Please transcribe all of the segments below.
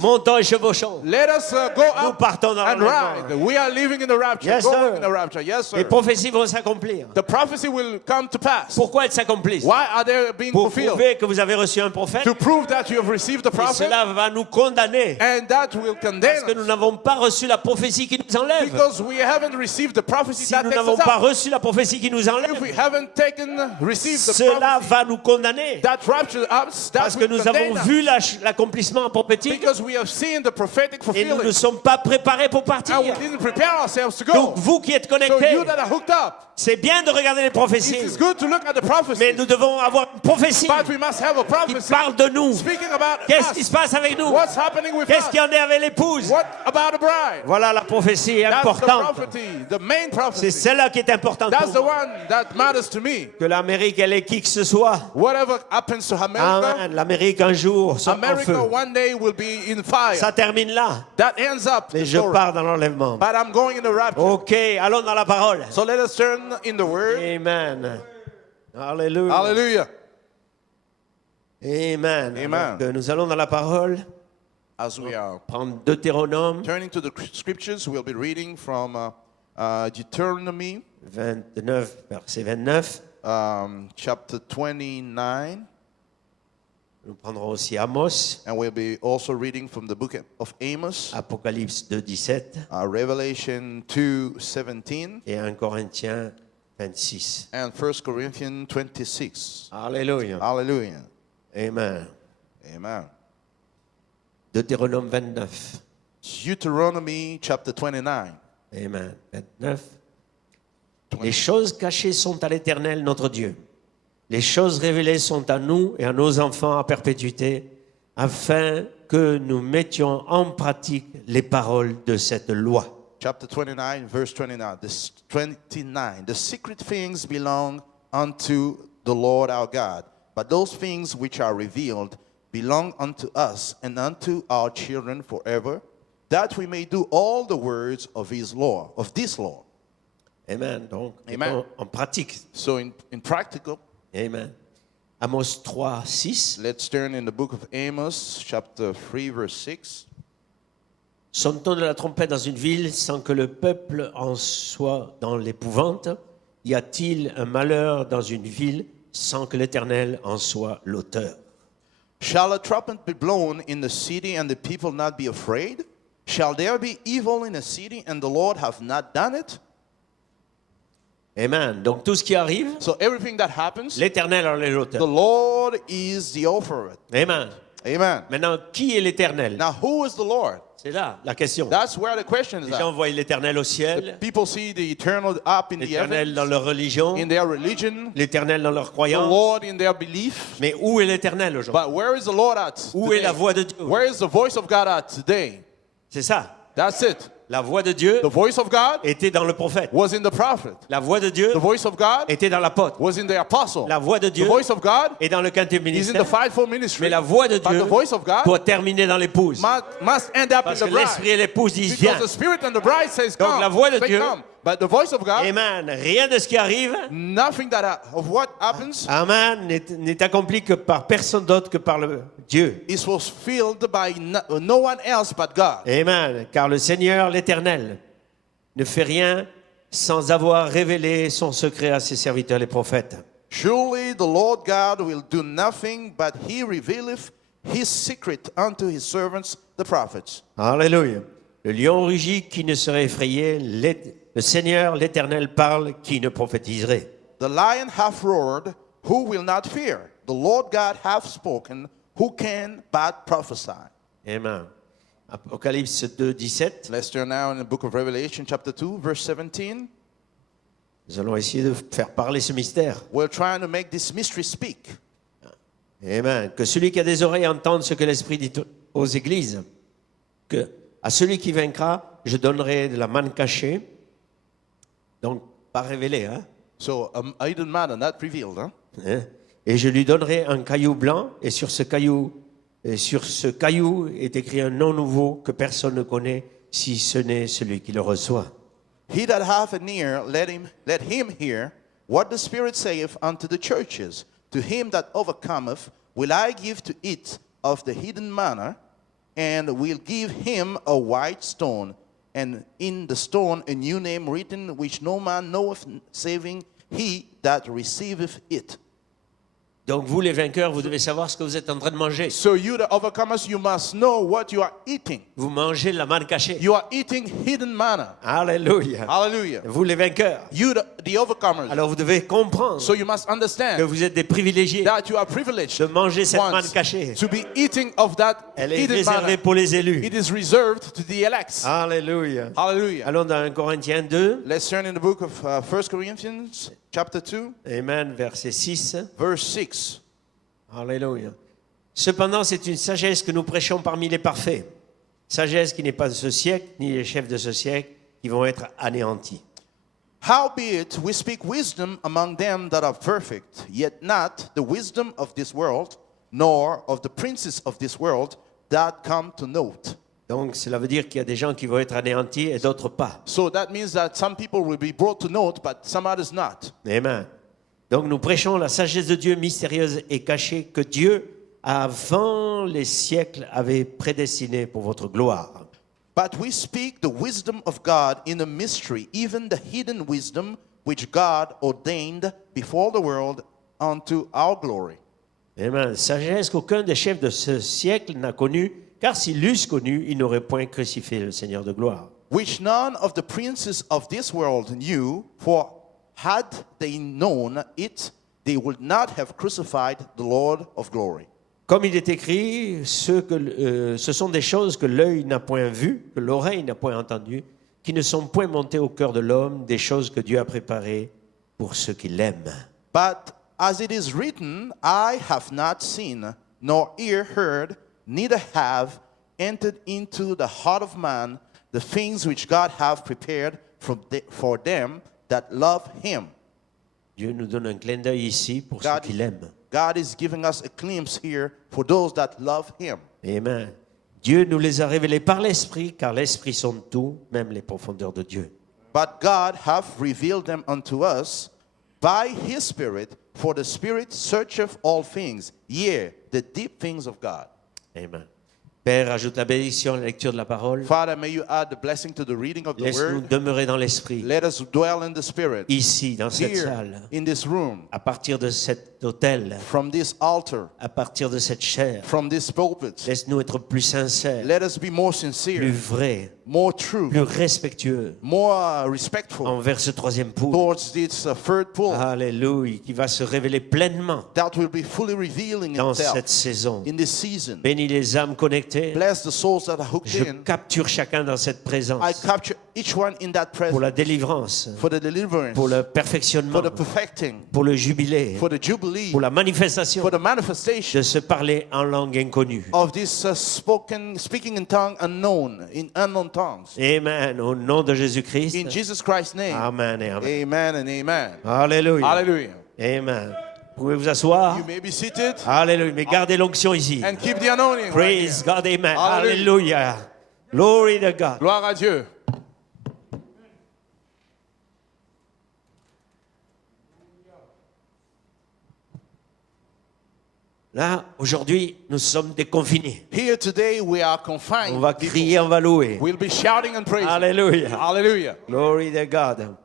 Montons et chevauchons. Let us go Nous up partons dans and ride. l'enlèvement. We are living in the rapture, Yes, going sir. in the rapture. Yes, Les sir. prophéties vont s'accomplir. The prophecy will come to pass. Pourquoi elles s'accomplissent? Why are they being Pour fulfilled? prouver que vous avez reçu un prophète. To prove that you have received the Et prophet, cela va nous condamner. and that will condemn Parce que nous us. n'avons pas reçu la prophétie qui nous enlève. Because we haven't received the prophecy Si that nous takes n'avons us pas out. reçu la prophétie qui nous If enlève, we haven't received the cela prophecy va nous condamner. that raptured us, that Parce que will nous condemn avons us. vu l'accomplissement prophétique Because we have seen the prophetic et nous ne fulfilling, sommes pas préparés pour partir. and we didn't prepare ourselves to go. Donc vous qui êtes So connectés, you that are hooked up, c'est bien de regarder les it prophéties, is good to look at the mais prophecy, nous devons avoir une prophétie but we must have a qui prophecy parle de nous. speaking about Qu'est-ce qui us. se passe avec nous? What's happening with Qu'est-ce us? qu'il y en est avec l'épouse? What about the bride? Voilà la prophétie That's the importante. prophecy, the main C'est prophecy. celle-là qui est importante That's pour the moi. one that matters to me. Que l'Amérique, elle est qui que ce soit. Whatever happens to America, Amen. L'Amérique un jour sera en America feu. one day will be in fire. Ça termine là. That ends up Et the je story. pars dans l'enlèvement. But I'm going in the rapture. Ok, allons dans la parole. So let us turn in the word. Amen. Alléluia. Hallelujah. Amen. Amen. Alors que nous allons dans la parole. As we are Prendre Deutéronome turning to the scriptures, we'll be reading from Deuteronomy 29, verset 29. chapter 29. Nous prendrons aussi Amos, And we'll be also reading from the book of Amos, Apocalypse 2, 17 Revelation 2:17, et 1 Corinthiens 26. and 1 Corinthians 26. Alléluia. Hallelujah. Amen. Amen. Deutéronome 29. Deuteronomy chapter 29. Amen. 29. Les choses cachées sont à l'Éternel notre Dieu. Les choses révélées sont à nous et à nos enfants à perpétuité, afin que nous mettions en pratique les paroles de cette loi. Chapter 29, verse 29. The secret things belong unto the Lord our God, but those things which are revealed belong unto us and unto our children forever, that we may do all the words of his law, of this law. Amen. Donc, Amen. mettons en pratique. So in practical, Amen. Amos 3, 6. let's turn in the book of Amos, chapter 3, verse 6. Sonne-t-on de la trompette dans une ville sans que le peuple en soit dans l'épouvante? Y a-t-il un malheur dans une ville sans que l'Éternel en soit l'auteur? Shall a trumpet be blown in the city and the people not be afraid? Shall there be evil in a city and the Lord have not done it? Amen. Donc tout ce qui arrive, So everything that happens, l'Éternel en est the l'auteur. Lord is the author of it. Amen. Amen. Maintenant, qui est l'Éternel? Now, who is the Lord? C'est là la question. That's where the question is Les gens at. voient l'Éternel au ciel, People see the eternal up in the l'Éternel dans heavens, leur religion, in their religion, l'Éternel dans leur the croyance. Lord in their belief. Mais où est l'Éternel aujourd'hui? But where is the Lord at Où est la today? voix de Dieu? Where is the voice of God at today? C'est ça. That's it. La voix de Dieu The voice of God était dans le prophète. was in the prophet. La voix de Dieu The voice of God était dans l'apôtre. was in the apostle. La voix de The Dieu voice of God est dans le quintet is in the ministère. fivefold Mais ministry. la voix de But Dieu the voice of God doit terminer dans l'épouse. must end up Parce in que the l'esprit bride. et l'épouse disent viens. Because the spirit and the bride says Donc, come. la voix de Say Dieu- come. But the voice of God, Amen. Rien de ce qui arrive, nothing of what happens Amen, n'est accompli que par personne d'autre que par le Dieu. is fulfilled by no one else but God. Amen. Car le Seigneur, l'Éternel, ne fait rien sans avoir révélé son secret à ses serviteurs les prophètes. Surely the Lord God will do nothing, but he revealeth his secret unto his servants, the prophets. Alléluia. Le lion rugit, qui ne serait effrayé? Le Seigneur, l'Éternel, parle, qui ne prophétiserait? The lion hath roared, who will not fear? The Lord God hath spoken, who can but prophesy? Amen. Apocalypse 2, 17. Let's turn now in the book of Revelation, chapter 2, verse 17. Nous allons essayer de faire parler ce mystère. We're trying to make this mystery speak. Amen. Que celui qui a des oreilles entende ce que l'Esprit dit aux églises. Que à celui qui vaincra, je donnerai de la manne cachée. Donc, pas révélée, hein? So, hidden matter, not revealed, huh? Hein? Et je lui donnerai un caillou blanc, et sur ce caillou est écrit un nom nouveau que personne ne connaît, si ce n'est celui qui le reçoit. He that hath an ear, let him hear what the Spirit saith unto the churches. To him that overcometh will I give to eat of the hidden manna, and will give him a white stone, and in the stone a new name written, which no man knoweth, saving he that receiveth it. Donc vous les vainqueurs, vous devez savoir ce que vous êtes en train de manger. So you, the overcomers, you must know what you are eating. Vous mangez la manne cachée. You are eating hidden manna. Alléluia. Hallelujah. Vous les vainqueurs. You, the overcomers. Alors vous devez comprendre So you must que understand vous êtes des privilégiés that you are privileged de manger cette manne ones cachée. to be eating of that Elle est hidden réservée manna. pour les élus. It is reserved to the elects. Alléluia. Hallelujah. Allons dans 1 Corinthiens 2. Let's turn in the book of 1 Corinthians, chapter 2, Amen, verset 6. verse 6. Alléluia. Cependant, c'est une sagesse que nous prêchons parmi les parfaits. Sagesse qui n'est pas de ce siècle, ni les chefs de ce siècle, qui vont être anéantis. Howbeit we speak wisdom among them that are perfect, yet not the wisdom of this world, nor of the princes of this world that come to naught. Donc, cela veut dire qu'il y a des gens qui vont être anéantis et d'autres pas. So that means that some people will be brought to naught, but some others not. Amen. Donc, nous prêchons la sagesse de Dieu mystérieuse et cachée que Dieu, avant les siècles, avait prédestinée pour votre gloire. But we speak the wisdom of God in a mystery, even the hidden wisdom which God ordained before the world unto our glory. Amen. Sagesse qu'aucun des chefs de ce siècle n'a connue, car s'ils l'eussent connue, ils n'auraient point crucifié le Seigneur de gloire. Which none of the princes of this world knew, for had they known it, they would not have crucified the Lord of glory. Comme il est écrit, ce sont des choses que l'œil n'a point vues, que l'oreille n'a point entendues, qui ne sont point montées au cœur de l'homme, des choses que Dieu a préparées pour ceux qui l'aiment. But as it is written, I have not seen, nor ear heard, neither have entered into the heart of man the things which God hath prepared for them that love him. Dieu nous donne un clin d'œil ici pour ceux qui l'aiment. God is giving us a glimpse here for those that love him. Amen. Dieu nous les a révélés par l'Esprit, car l'Esprit sonde tout, même les profondeurs de Dieu. But God hath revealed them unto us by his Spirit, for the Spirit searcheth all things, yea, the deep things of God. Amen. Père, ajoute la bénédiction à la lecture de la parole. Father, may you add the blessing to the reading of the Laisse-nous word. demeurer dans l'Esprit, Let us dwell in the Spirit, ici, dans cette here, salle, in this room, à partir de cet autel, from this altar, à partir de cette chair. from this pulpit. Laisse-nous être plus sincères, Let us be more plus sincere, vrais, more true, plus respectueux more respectful envers ce troisième pouls. towards this third pull Alléluia, qui va se révéler pleinement that will be fully revealing dans itself cette saison. in this season. Bénis les âmes connectées. Bless the souls that are hooked Je in. capture chacun dans cette I présence capture each one in that pour presence la délivrance, for the deliverance, pour le for perfectionnement, the perfecting, pour le jubilé, for the jubilee, pour la manifestation for the manifestation de se parler en langue inconnue. of this speaking in tongue unknown, in unknown tongues. Amen. Au nom de Jésus-Christ. In Jesus Christ's name. Amen et amen. Amen and amen. Alléluia. Hallelujah. Amen. Vous pouvez vous asseoir. You may be seated Alléluia. Mais gardez l'onction ici. and keep the anointing. Praise right God. Amen. Hallelujah. Alléluia. Glory to here. God. Gloire à Dieu. Là, aujourd'hui, nous sommes déconfinés. Here today we are On confined. va crier, on va louer. We'll be shouting and praising. Alléluia. Hallelujah. Glory to God.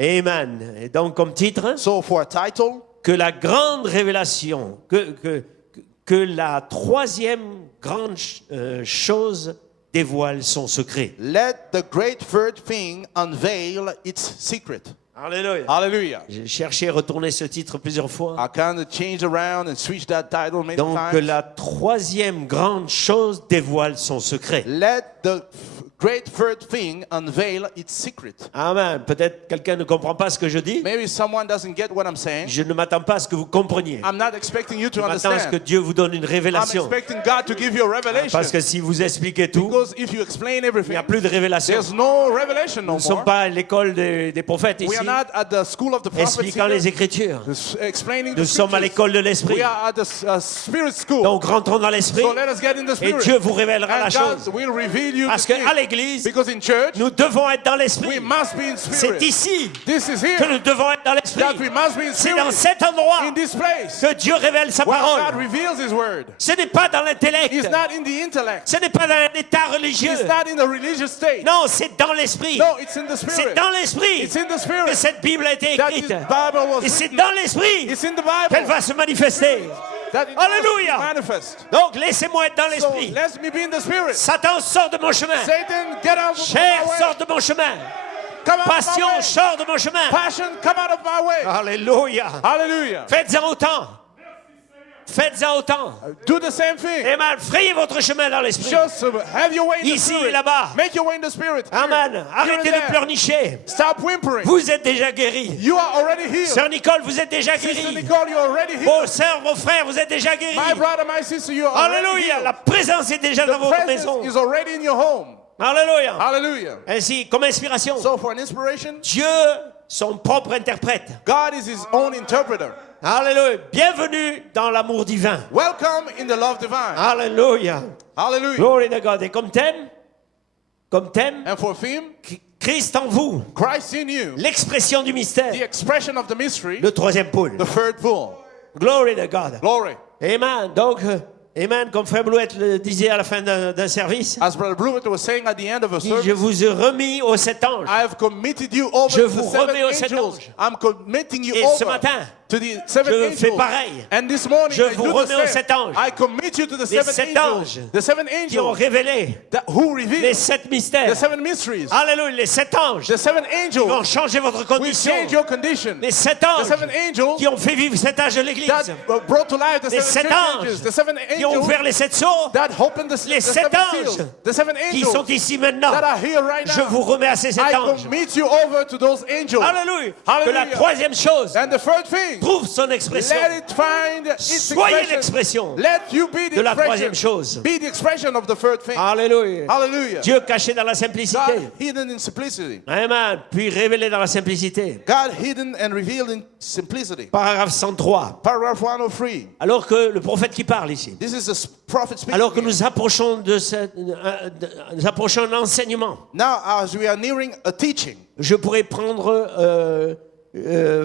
Amen. Et donc, comme titre, So for a title, que la grande révélation, que la troisième grande chose dévoile son secret. let the great third thing unveil its secret. Alléluia. Hallelujah. J'ai cherché à retourner ce titre plusieurs fois. I kind of changed around and switched that title many Donc, que times. la troisième grande chose dévoile son secret. Let the great third thing unveil its secret. Amen. Peut-être quelqu'un ne comprend pas ce que je dis. Maybe someone doesn't get what I'm saying. Je ne m'attends pas à ce que vous compreniez. I'm not expecting you to Je m'attends à ce que understand. Dieu vous donne une I'm révélation. expecting God to give you a revelation. Parce que si vous expliquez tout, Because if you explain il n'y everything, a plus de révélation. there's no revelation no Nous ne sommes more. pas à l'école des prophètes We ici, are not at the school of the prophets expliquant here, les Écritures. explaining the Nous sommes à scriptures. l'école de l'Esprit. We are at the spirit school. Donc rentrons dans l'Esprit So let us get in the et spirit. Dieu vous révélera la And God chose. will reveal you Parce the thing. qu'à l'église, Because in church, nous devons être dans we l'esprit. must be in C'est spirit. ici This is que here nous devons être dans l'esprit. that we must be in C'est dans spirit. cet endroit In this place, que Dieu révèle sa where God parole. reveals His word. Ce n'est pas dans l'intellect. It's not in the intellect. Ce n'est pas dans un état religieux. It's not in the religious state. Non, c'est dans l'esprit. No, it's in the C'est spirit. dans l'esprit It's in the que spirit cette Bible a été that this écrite. Bible was Et c'est written. dans l'esprit It's in the qu'elle Bible va se manifester. that it Alléluia. must manifest. Donc, laissez-moi être dans So l'esprit. let me be in the spirit. Satan, sort de mon chemin. Satan, get out of Chair, my way. sort de mon chemin. Come out of Passion, my way. sort de mon chemin. Passion, come out of my way. Alléluia. Hallelujah. Faites-en autant. Faites-en autant. Do the same thing. Amen. Frayez votre chemin dans l'esprit. Just have your way in the Ici spirit. et là-bas. Make your way in the spirit. Amen. Here Arrêtez and de there. pleurnicher. Stop whimpering. Vous êtes déjà guéris. You are already healed. Sœur Nicole, vous êtes déjà Sister guérie. Nicole, you're already healed. Vos sœurs, vos frères, vous êtes déjà guéris. My brother, my sister, you are already Alléluia. healed. La présence est déjà dans The votre maison. presence is already in your home. Alléluia. Hallelujah. Ainsi, comme inspiration, So for an inspiration, Dieu, son propre interprète. God is His own interpreter. Alléluia. Bienvenue dans l'amour divin. Welcome in the love divine. Alléluia. Hallelujah. Glory to God. Et comme thème, And for theme, Christ en vous, Christ in you, l'expression du mystère, the expression of the mystery, le troisième pôle. the third pool. Glory to God. Glory. Amen. Donc, amen, comme Frère Blouette le disait à la fin d'un service, As Brother Blewett was saying at the end of a dit, service, je vous ai remis aux 7 anges. I have committed you over Je to vous the seven remets aux sept angels. anges. I'm committing you Et ce over matin, to the seven je fais angels. pareil. And this morning, Je I vous do remets aux the sept same. anges. I commit you to the Les seven sept angels. anges The seven qui ont angels révélé who les reveal 7 mystères. the seven mysteries. Alléluia, les 7 anges The seven qui vont angels changer votre will condition. change your condition. Les 7 The anges seven angels qui ont fait vivre cet âge de l'Église. that brought to life the Les seven 7 churches. anges The seven qui ont angels ouvert les 7 sceaux, that opened the les seven 7 anges seals. The seven qui sont angels ici maintenant. that are here right Je vous now. remets à ces 7 I anges. commit you over to those angels. Alléluia. Que la Hallelujah. troisième chose And the third thing, trouve son expression. let it find its Soyez expression. l'expression Let you be the de la expression. troisième chose. Be the expression of the third thing. Alléluia. Hallelujah. Dieu caché dans la simplicité. God hidden in simplicity. Amen. Puis révélé dans la simplicité. God hidden and revealed in simplicity. Paragraphe 103. Paragraph 103. Alors que le prophète qui parle ici. This is the prophet speaking. Alors que nous approchons nous approchons un enseignement. Now, as we are nearing a teaching, Je pourrais prendre,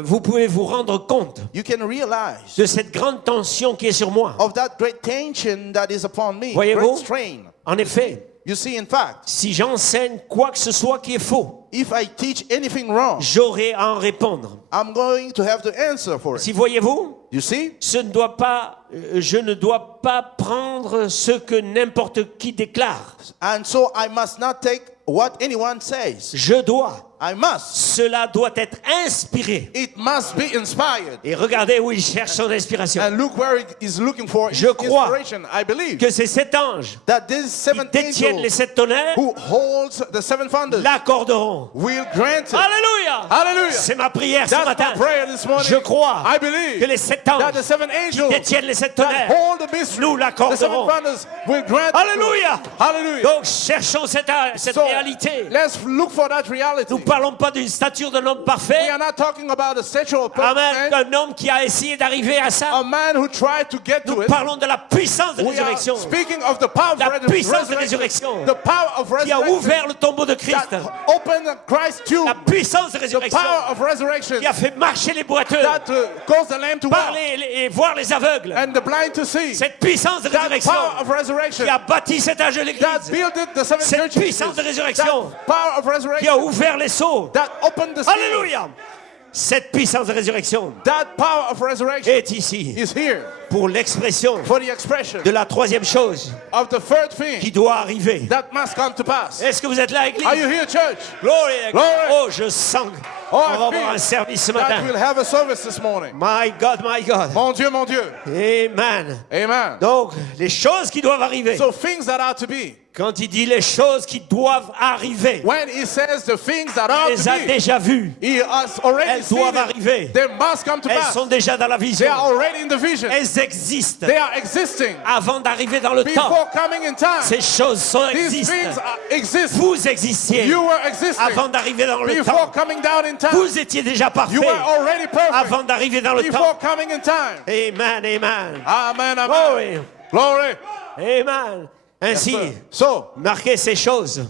vous pouvez vous rendre compte you can realize de cette grande tension qui est sur moi. of that great tension that is upon me, Voyez-vous? great strain. En effet, You see, in fact, si j'enseigne quoi que ce soit qui est faux, if I teach anything wrong, j'aurai à en répondre. I'm going to have to answer for it. Si voyez-vous, You see? je ne dois pas prendre ce que n'importe qui déclare. And so I must not take what anyone says. Je dois. I must. Cela doit être inspiré. It must be inspired. Et regardez où il cherche son inspiration. And look where it is looking for Je crois inspiration. I believe que ces 7 anges that these qui seven détiennent les angels 7 tonnerres who holds the seven thunders l'accorderont. will grant it. Alléluia! Hallelujah. C'est ma prière ce That's matin. my prayer this morning. Je crois I que believe les 7 that anges the seven qui angels détiennent les 7 that tonnerres hold the mystery, nous the seven l'accorderont. thunders will grant it. Alléluia! Hallelujah. Donc cherchons cette So réalité. let's look for that reality. Nous ne parlons pas d'une stature d'un homme We parfait. are not talking about a sexual Amen. person, Un homme qui a essayé d'arriver à ça. a man who tried to get Nous to it. parlons de la puissance de We are résurrection speaking of the power of La puissance de résurrection. the power of qui a resurrection ouvert le tombeau de Christ. that opened Christ's tomb, La puissance de the résurrection power of resurrection qui a fait marcher les boiteux, that caused the lamb to walk parler et voir les aveugles. and the blind to see. Cette puissance de That résurrection power of resurrection qui a bâti cet âge de that l'Église, built the seven Cette churches. puissance de résurrection That power of qui a resurrection ouvert les seaux. that opened the seals. Alléluia! Cette puissance de résurrection That power of resurrection est ici is here pour l'expression for the expression de la troisième chose of the third thing qui doit arriver. that must come to pass. Est-ce que vous êtes là, Église? Are you here, church? Glory. Glory. Oh, je sens Oh, qu'on va I avoir feel un service ce that matin. we'll have a service this morning. My God, my God. Mon Dieu, mon Dieu. Amen. Amen. Donc, les choses qui doivent arriver. So things that are to be. Quand il dit les choses qui doivent arriver, When he says the things that are il les to a be, déjà vues. he has already Elles seen doivent it. arriver. They must come to Elles pass. sont déjà dans la They vision. are already in the vision. Elles existent They are existing avant d'arriver dans le temps. before coming in time. Ces choses These existent. things exist. Vous existiez You were existing avant d'arriver dans le before temps. coming down in time. Vous étiez déjà You parfait were already perfect avant d'arriver dans le before temps. coming in time. Amen, amen. Amen, amen. Glory. Glory. Amen. Ainsi, So, marquez ces choses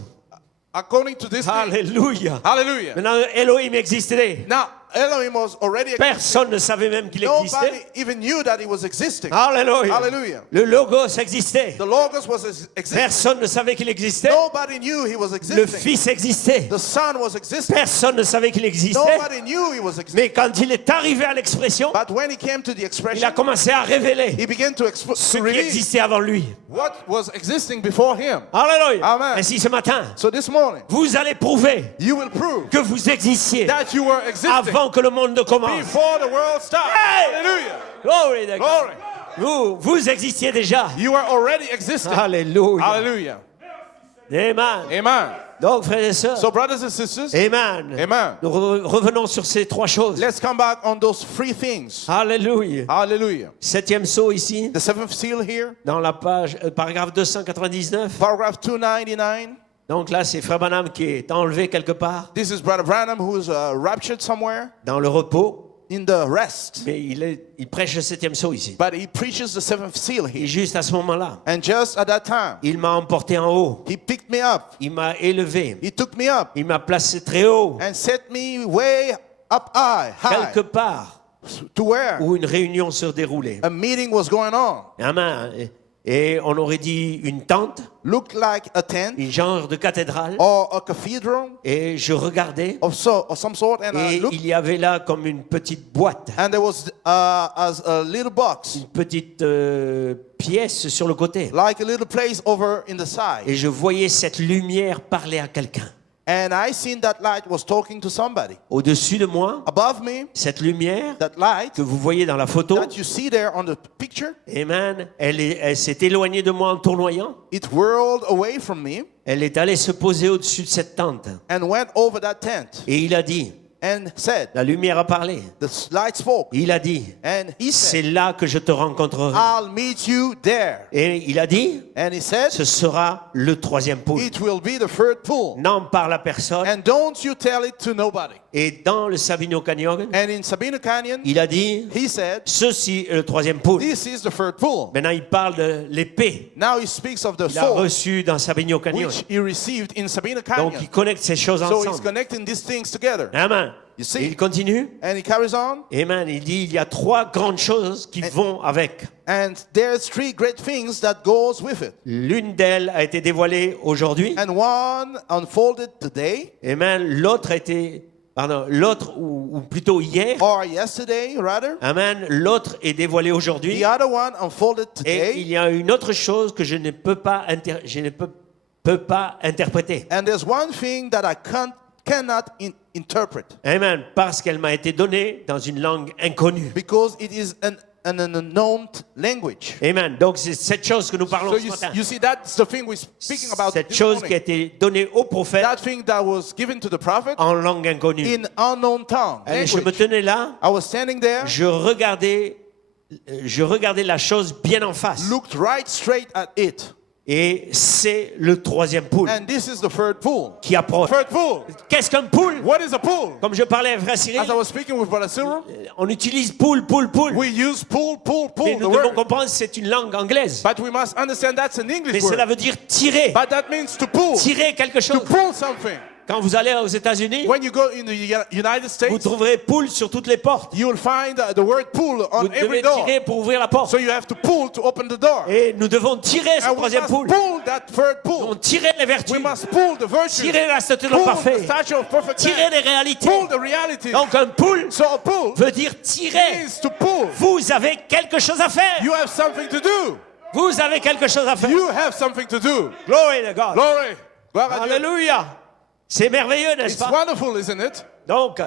according to this thing. Alléluia. Hallelujah. Maintenant, Elohim existait. Now, Elohim was already existing. Personne ne savait même qu'il Nobody existait. even knew that he was existing. Alléluia. Hallelujah. Le Logos existait. The Logos was existing. Personne ne savait qu'il existait. Nobody knew he was Le existing. Fils existait. The Son was existing. Personne ne savait qu'il existait. Nobody knew he was existing. Mais quand il est arrivé à l'expression, But when he came to the il a expression, commencé à révéler he began to ce qui reveal existait avant lui. what was existing before him. Alléluia. Amen. Ainsi ce matin, So this morning, vous allez prouver you will prove que vous existiez that you were existing avant que le monde ne commence. before the world started. Hey! Hallelujah. Glory to God. Glory. Vous existiez déjà. You are already existing. Alléluia. Hallelujah. Amen. Amen. Donc, frères et sœurs, So brothers and sisters, Amen. Amen. Nous revenons sur ces trois choses. Let's come back on those three things. Alléluia. Hallelujah. Septième saut ici, The seventh seal here, dans la page, paragraphe 299. paragraph 299. Donc là, c'est Frère Branham qui est enlevé quelque part, This is Brother Branham who is raptured somewhere dans le repos. in the rest. Mais il prêche le septième saut ici. But he preaches the seventh seal Et here. juste à ce moment-là, And just at that time, il m'a emporté en haut. he picked me up. Il m'a élevé. He took me up Il m'a placé très haut. and set me way up high, Quelque part to where où une réunion se déroulait. a meeting was going on. Amen. Et on aurait dit une tente, Looked like a tent une genre de cathédrale. or a cathedral Et je regardais. of some sort, and I Et looked, il y avait là comme une petite boîte, and there was as a little box, une petite pièce sur le côté. like a little place over in the side. Et je voyais cette lumière parler à quelqu'un. And I seen that light was talking to somebody. Au-dessus de moi, Above me, cette lumière that light que vous voyez dans la photo, that you see there on the picture, amen, elle s'est éloignée de moi en tournoyant. it whirled away from me Elle est allée se poser au-dessus de cette tente. and went over that tent Et il a dit, and said, la lumière a parlé. the light spoke, Il a dit, and he c'est said, là que je te rencontrerai. I'll meet you there. Et il a dit, And he said, ce sera le troisième pool. it will be the third pool. N'en parle à personne. And don't you tell it to nobody. Et dans le Sabino Canyon, And in Sabino Canyon, il a dit, he said, ceci est le troisième pool. this is the third pool. Maintenant, il parle de l'épée Now he speaks of the qu'il a sword, reçue dans Sabino Canyon. which he received in Sabino Donc, il Canyon. connecte ces choses So he's ensemble. connecting these things together. Amen. You Et see? il continue. And he carries on. Amen. Il dit, il y a trois grandes choses qui vont avec. And there's three great things that goes with it. L'une d'elles a été dévoilée aujourd'hui. And one unfolded today, Amen. L'autre a été, pardon, l'autre ou plutôt hier. or yesterday rather. Amen. L'autre est dévoilé aujourd'hui. The other one unfolded Et il today. y a une autre chose que je ne peux pas, peux pas interpréter. And there's one thing that I cannot interpret Amen. Parce qu'elle m'a été donnée dans une langue inconnue. because it is an unknown language. Amen. Donc c'est cette chose que nous parlons So ce matin. you see, that's the thing we're speaking about Cette this chose qui a morning. été donnée au prophète That thing that was given to the prophet en langue inconnue. in unknown tongue, Et je me language. tenais là, I was standing there, je regardais la chose bien en face. looked right straight at it. Et c'est le troisième pool And this is the third pool. qui approche. Third pool. Qu'est-ce qu'un pool? What is a pool? Comme je parlais à Frère Cyril, As I was speaking with Brother Cyril, on utilise pool. we use pool, Mais the nous devons word. comprendre que c'est une langue anglaise. But we must understand that's an Mais English cela word. veut dire tirer. But that means to pull. Tirer quelque To chose. pull something. Quand vous allez aux États-Unis, When you go in the United vous States, trouverez pool sur toutes les portes. you will find the word pull on Vous every devez door. tirer pour ouvrir la porte. So you have to pull to open the door. Et nous devons tirer ce And we troisième must pool. pull that third On pull. tirer les vertus. We must pull the virtue. Tirer la statue de Pull the parfait. statue of perfect Tirer man. les réalités. Pull the reality. Donc un pool So a pull veut dire tirer. means to pull. Vous avez quelque chose à faire. You have something to do. Vous avez quelque chose à faire. You have something to do. Glory to God. Glory. Gloire à Dieu. Alléluia. C'est merveilleux, n'est-ce It's pas? wonderful, isn't it? Donc,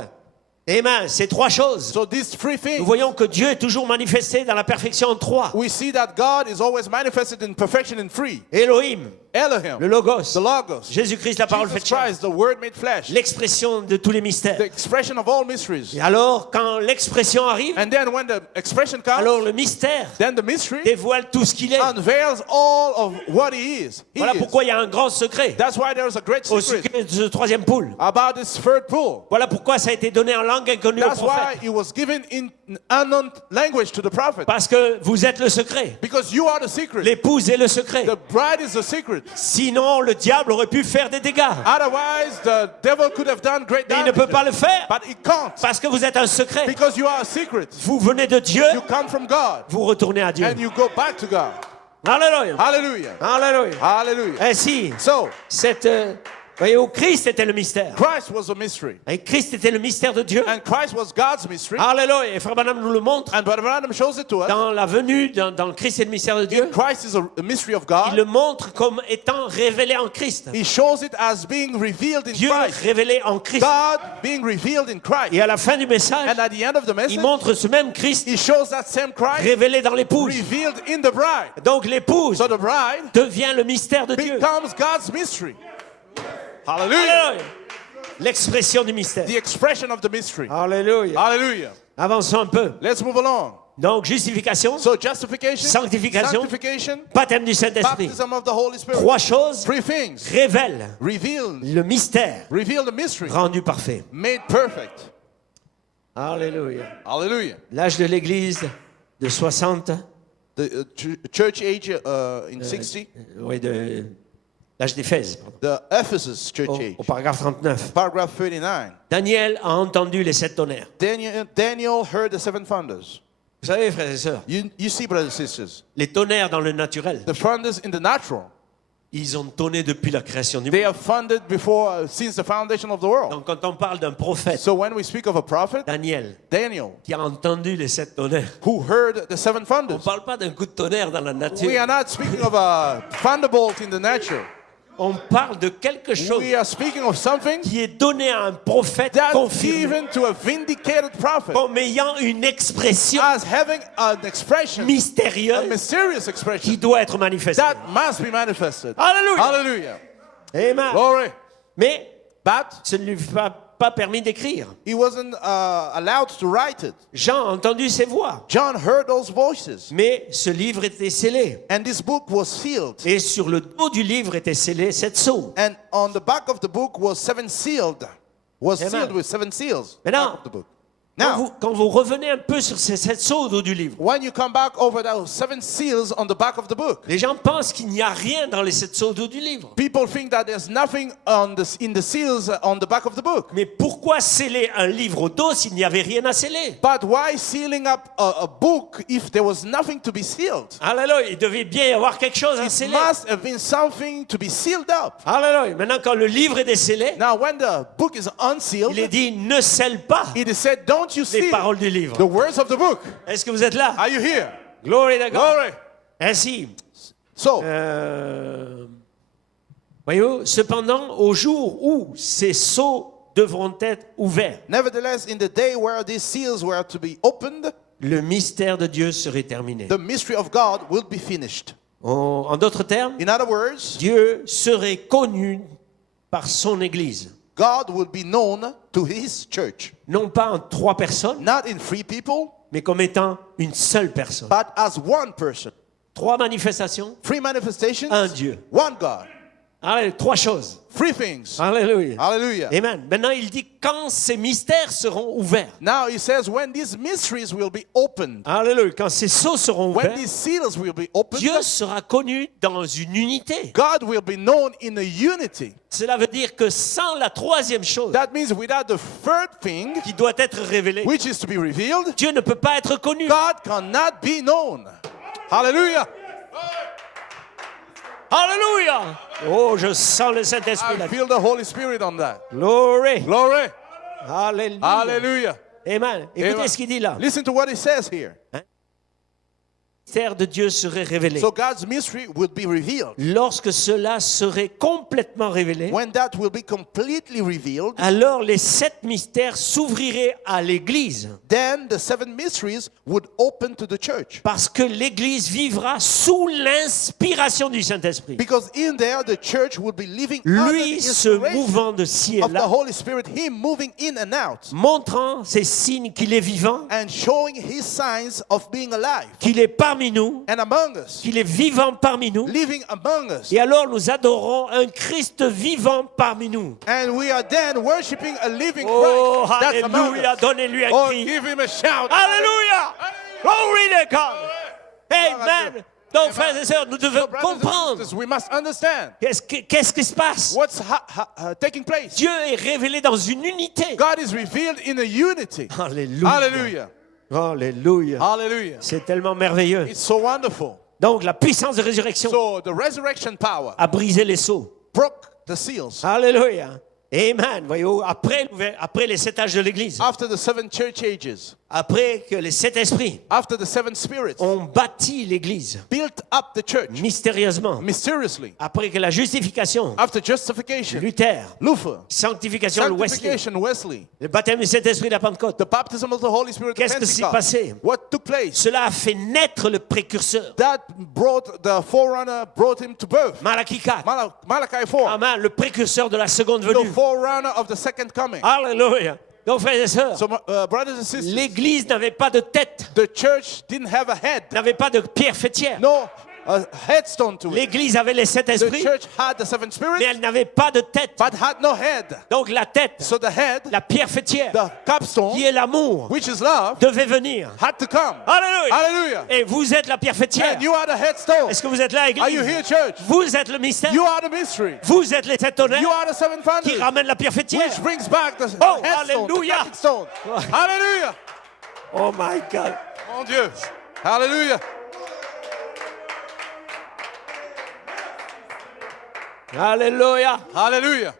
amen, ces trois choses. So these three Nous things, voyons que Dieu est toujours manifesté dans la perfection en trois. we see that God is always manifested in perfection in three. Elohim, Elohim, le Logos, the Logos, Jésus-Christ, la parole Jesus faite chair, Christ, the Word made flesh, l'expression de tous les mystères. the expression of all mysteries. Et alors, quand l'expression arrive, And then when the expression comes, alors le mystère then the mystery dévoile tout ce qu'il est. unveils all of what He is. He Voilà is. pourquoi il y a un grand secret That's why there's a great au secret sujet de ce troisième pool. about this third pool. Voilà pourquoi ça a été donné en langue inconnue au That's why prophète. it was given in unknown language to the prophet. Parce que vous êtes le secret. Because you are the secret. L'épouse est le secret. The bride is the secret. Sinon, le diable aurait pu faire des dégâts. Otherwise, the devil could have done great Mais il ne damage. peut pas le faire. But he can't. Parce que vous êtes un secret. Because you are a secret. Vous venez de Dieu, You come from God. vous retournez à Dieu. And you go back to God. Alléluia. Hallelujah. Alléluia. Hallelujah. Ainsi, So, cette, voyez-vous, Christ était le mystère. Christ was a mystery. Et Christ était le mystère de Dieu. And Christ was God's mystery. Alléluia. Et Frère Branham nous le montre And Brother Branham shows it to us. dans la venue, dans le Christ et le mystère de Dieu. Christ is a mystery of Il God. le montre comme étant révélé en Christ. He shows it as being revealed in Dieu Christ. révélé en Christ. God being revealed in Christ. Et à la fin du message, And at the end of the il message, montre ce même Christ he shows that same Christ révélé dans l'épouse. revealed in the bride. Donc l'épouse So the bride devient le mystère de Dieu. becomes God's mystery. Hallelujah. Alléluia. L'expression du mystère. The expression of the mystery. Alléluia. Hallelujah. Avançons un peu. Let's move along. Donc justification, So justification, Sanctification. sanctification, baptême du Saint-Esprit. baptism of the Holy Spirit. Trois choses Three things. révèlent Revealed. le mystère Reveal the mystery. rendu parfait. Made perfect. Alléluia. Hallelujah. L'âge de l'Église de 60, The church age in 60. oui, l'âge d'Éphèse, pardon, The Ephesus church age. au paragraphe 39. Paragraph 39. Daniel a entendu les 7 tonnerres. Daniel heard the seven thunders. Vous savez, frères et sœurs, You see, brothers and sisters, les tonnerres dans le naturel, the thunders in the natural, ils ont tonné depuis la création du they monde. have thundered before, since the foundation of the world. Donc quand on parle d'un prophète, So when we speak of a prophet, Daniel, Daniel, qui a entendu les 7 tonnerres, who heard the seven on ne thunders, parle pas d'un coup de tonnerre dans la we nature. are not speaking of a thunderbolt in the natural. On parle de quelque chose We are speaking of something qui est donné à un prophète that's confirmé, given to a vindicated prophet comme ayant une expression as having an expression, a mystérieuse mysterious qui expression doit être manifestée. that must be manifested. Alléluia. Hallelujah. Amen. Glory. Mais But ce ne lui a pas permis d'écrire. he wasn't allowed to write it. Jean a entendu ses voix, John heard those voices, mais ce livre était scellé. and this book was sealed. Et sur le dos du livre était scellé 7 sceaux. And on the back of the book was Amen. sealed with 7 seals. Maintenant, Back of the book. Quand Now, quand vous revenez un peu sur ces 7 sceaux au dos du livre, when you come back over those 7 seals on the back of the book, les gens pensent qu'il n'y a rien dans les 7 sceaux au dos du livre. people think that there's nothing in the seals on the back of the book. Mais pourquoi sceller un livre au dos s'il n'y avait rien à sceller? But why sealing up a book if there was nothing to be sealed? Alléluia, il devait bien y avoir quelque chose à It sceller. must have been something to be sealed up. Alléluia. Maintenant, quand le livre est décellé, Now, when the book is unsealed, il est dit ne scelle pas it is said, don't you les seal paroles du livre. the words of the book. Est-ce que vous êtes là? Are you here? Gloire à Dieu. Glory. Ainsi, So, voyez-vous, cependant, au jour où ces sceaux devront être ouverts, nevertheless, in the day where these seals were to be opened, le mystère de Dieu serait terminé. the mystery of God will be finished. En d'autres termes, In other words, Dieu serait connu par son Église, God will be known to his church, non pas en 3 personnes, not in 3 people, mais comme étant une seule personne. but as one person. 3 manifestations, 3 manifestations, un Dieu. one God. Alléluia, 3 choses. 3 things. Alléluia. Hallelujah. Amen. Maintenant, il dit quand ces mystères seront ouverts. Now he says when these mysteries will be opened, Alléluia. Quand ces sceaux seront when ouverts, these seals will be opened, Dieu sera connu dans une unité. God will be known in a unity. Cela veut dire que sans la 3e chose That means without the third thing, qui doit être révélée, which is to be revealed, Dieu ne peut pas être connu. God cannot be known. Hallelujah. Alléluia. Oh, je sens le Saint-Esprit I là. feel the Holy Spirit on that. Glory. Glory. Alléluia. Hallelujah. Amen. Écoutez Amen. ce qu'il dit là. Listen to what he says here. Le mystère de Dieu serait révélé. So God's mystery will be revealed. Lorsque cela serait complètement révélé, When that will be completely revealed, alors les 7 mystères s'ouvriraient à l'Église. then the 7 mysteries would open to the church. Parce que l'Église vivra sous l'inspiration du Saint-Esprit. Because in there, the church would be living under the Lui se inspiration mouvant de ci et of the là, Holy Spirit, Him moving in and out, montrant ces signes qu'il est vivant, and showing His signs of being alive, qu'il est parmi parmi nous, and among us, qu'il est vivant parmi nous. living among us. Et alors nous adorons un Christ vivant parmi nous. And we are then worshiping a living Oh, Christ that's among alléluia, us. donnez-lui un Oh, cri. give him a shout. Alléluia! Glory to God! Amen! Donc, frères et sœurs, nous devons So, brothers and comprendre sisters, we must understand qu'est-ce qui se passe. what's taking place. Dieu est révélé dans une unité. God is revealed in a unity. Alléluia! Hallelujah. Alléluia! Hallelujah. C'est tellement merveilleux. It's so wonderful. Donc, la puissance de résurrection So the resurrection power a brisé les sceaux. broke the seals. Alléluia! Amen. Voyez-vous, après les 7 âges de l'Église, After the 7 church ages, après que les 7 esprits after the 7 spirits ont bâti l'Église built up the church mystérieusement, mysteriously, après que la justification, after justification, Luther, Luther, sanctification, le Wesley, sanctification, Wesley, le baptême du Saint-Esprit de la Pentecôte, the baptism of the Holy Spirit, qu'est-ce qui s'est Pentecost, passé? what took place? Cela a fait naître le précurseur. That brought the forerunner, brought him to birth. Malachie 4. Malachi 4, Amen. Le précurseur de la seconde the venue. forerunner of the second coming. Alléluia. Donc, frères et sœurs, So, brothers and sisters, l'Église n'avait pas de tête, the church didn't have a head, n'avait pas de pierre fêtière. no headstone to it. L'Église avait les 7 The esprits, church had the 7 spirits, mais elle n'avait pas de tête. but had no head. Donc, la tête, So the head, la pierre fêtière, the capstone, qui est l'amour, which is love, devait venir. had to come. Alléluia. Hallelujah. Et vous êtes la pierre fêtière. And you are the headstone. Est-ce que vous êtes là, Are you Église? here, church? Vous êtes le mystère. You are the mystery. Vous êtes les 7 tonnerres You are the 7 qui thunders, ramènent la pierre fêtière. which brings back the Oh, headstone, the hallelujah. stepping stone. Hallelujah. Oh my God. Mon Dieu. Hallelujah. Alléluia. Hallelujah.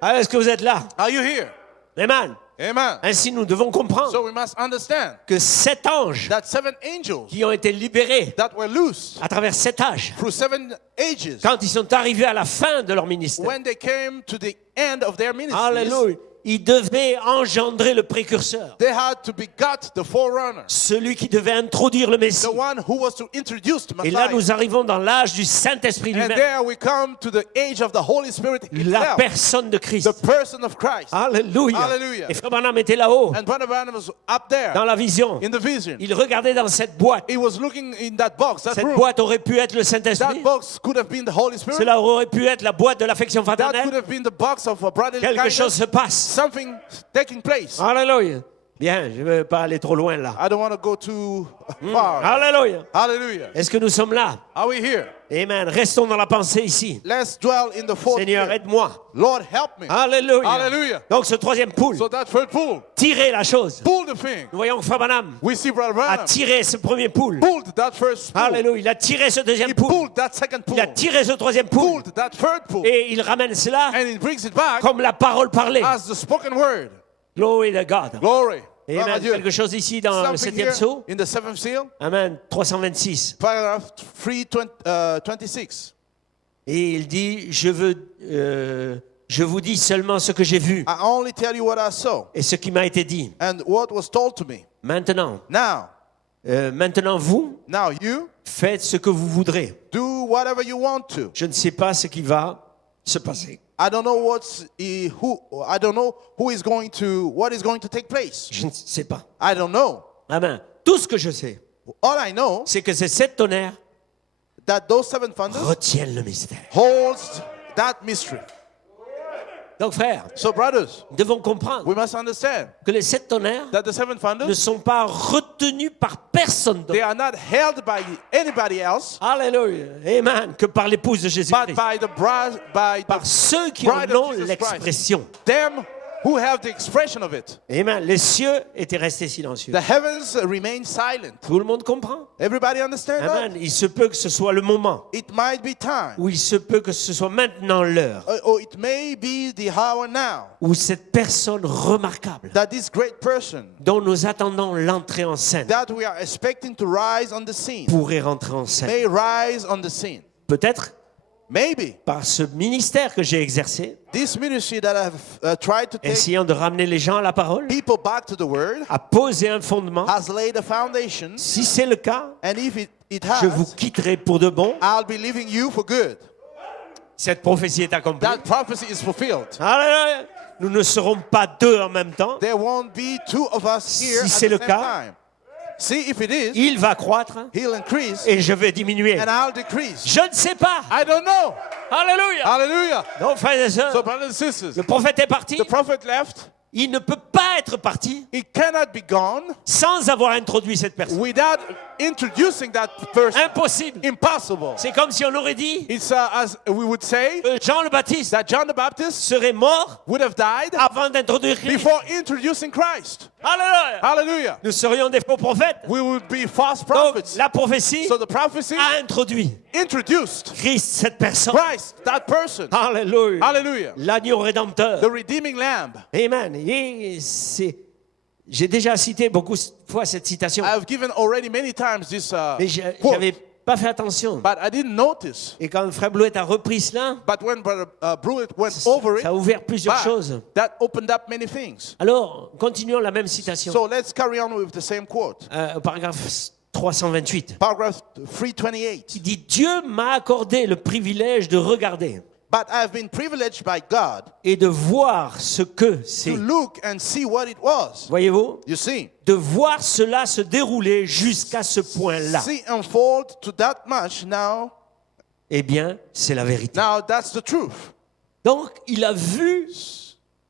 Alors, est-ce que vous êtes là? Are you here? Amen. Amen. Ainsi, nous devons comprendre So we must understand que 7 anges that 7 angels qui ont été libérés that were loosed à travers 7 âges, through 7 ages, quand ils sont arrivés à la fin de leur ministère, when they came to the end of their ministries, alléluia, ils devaient engendrer le précurseur, they had to begot the forerunner, celui qui devait introduire le Messie. the one who was to introduce the Et là, Messiah. nous arrivons dans l'âge du Saint-Esprit And lui-même, there we come to the age of the Holy Spirit la himself, personne de Christ. the person of Christ. Alléluia. Hallelujah. Et Frère Branham était là-haut, And Brother Branham was up there dans la vision. in the vision. Il regardait dans cette boîte. He was looking in that box, that Cette room. boîte aurait pu être le That Saint-Esprit. box could have been the Holy Spirit. Cela aurait pu être la boîte de l'affection That could fraternelle. have been the box of a brotherly Quelque kindness. chose se passe. Something taking place. Alléluia. Bien, je ne veux pas aller trop loin là. I don't want to go too far. Alléluia. Hallelujah. Est-ce que nous sommes là? Are we here? Amen. Restons dans la pensée ici. Let's dwell in the fourth Seigneur, year. aide-moi. Lord, help me. Alléluia. Hallelujah. Donc ce troisième poule, So that third pull, tirez la chose. pull the thing. Nous voyons que Frère Branham We see Brother a Branham tiré ce premier poule. pulled that first pull. Alléluia. Il a tiré ce deuxième He poule. pulled that second pull. Il a tiré ce troisième poule. Pulled that third pull. Et il ramène cela And he brings it back comme la parole parlée. as the spoken word. Glory to God. Glory. Gloire à Amen. Dieu. Quelque chose ici dans le Something septième here sceau. in the seventh seal, Amen. 326. paragraph 326. Et il dit, je vous dis seulement ce que j'ai vu I only tell you what I saw et ce qui m'a été dit. and what was told to me. Maintenant, Now vous, you faites ce que vous voudrez. do whatever you want to. Je ne sais pas ce qui va se passer. I don't know what is going to take place. Je ne sais pas. I don't know. Amen. Tout ce que je sais, All I know c'est que ces 7 tonnerres that those 7 thunders retiennent le mystère. holds that mystery. Donc, frères, So brothers, nous devons comprendre we must understand que les 7 tonnerres that the 7 ne thunders, sont pas retenus par personne d'autre. they are not held by anybody else, Alléluia. Amen. Que par l'épouse de but Jésus-Christ. by the bride, Par ceux qui en bride of ont Jesus l'expression. Christ. Them who have the expression of it. Amen. Les cieux étaient restés silencieux. The heavens remain silent. Tout le monde comprend. Everybody understand Amen. that? Il se peut que ce soit le moment, It might be time, ou il se peut que ce soit maintenant l'heure, or it may be the hour now, où cette personne remarquable, that this great person dont nous attendons l'entrée en scène, that we are expecting to rise on the scene pourrait rentrer en scène. may rise on the scene. Peut-être Maybe par ce ministère que j'ai exercé, this ministry that I've tried to take essayant de ramener les gens à la parole, people back to the word à poser un fondement. has laid a foundation, Si c'est le cas, and if it je vous has, quitterai pour de bon. I'll be leaving you for good. Cette prophétie est accomplie. That prophecy is fulfilled. Alléluia. Nous ne serons pas deux en même temps. There won't be two of us here Si at c'est the le same cas, time. See if it is, il va croître he'll increase et je vais diminuer. and I'll decrease. Je ne sais pas. I don't know. Alléluia. Hallelujah. Donc, frères et sœurs, So, brothers and sisters, le prophète est parti. the prophet left. Il ne peut pas être parti He cannot be gone sans avoir introduit cette personne. without introducing that person. Impossible. Impossible. C'est comme si on aurait dit It's as we would say que Jean le Baptiste that John the Baptist serait mort would have died avant d'introduire Christ. before introducing Christ. Alléluia. Hallelujah. Nous serions des faux prophètes. We would be false Donc, prophets. la prophétie So the prophecy a introduit introduced Christ, cette personne. Christ, that person. Alléluia. Hallelujah. L'agneau rédempteur. The redeeming lamb. Amen. J'ai déjà cité beaucoup de fois cette citation, I've given already many times this mais j'avais quote, pas fait attention. but I didn't notice. Et quand Frère Blouet a repris cela, But when Brother Brewitt went over ça a it, ouvert plusieurs choses. that opened up many things. Alors, continuons la même citation. So let's carry on with the same quote. Au paragraphe 328. Paragraph 328. Il dit, Dieu m'a accordé le privilège de regarder But I have been privileged by God et de voir ce que c'est. to look and see what it was. Voyez-vous? You see, De voir cela se dérouler jusqu'à ce point-là. see unfold to that much now. Eh bien, c'est la vérité. Now that's the truth. Donc, il a vu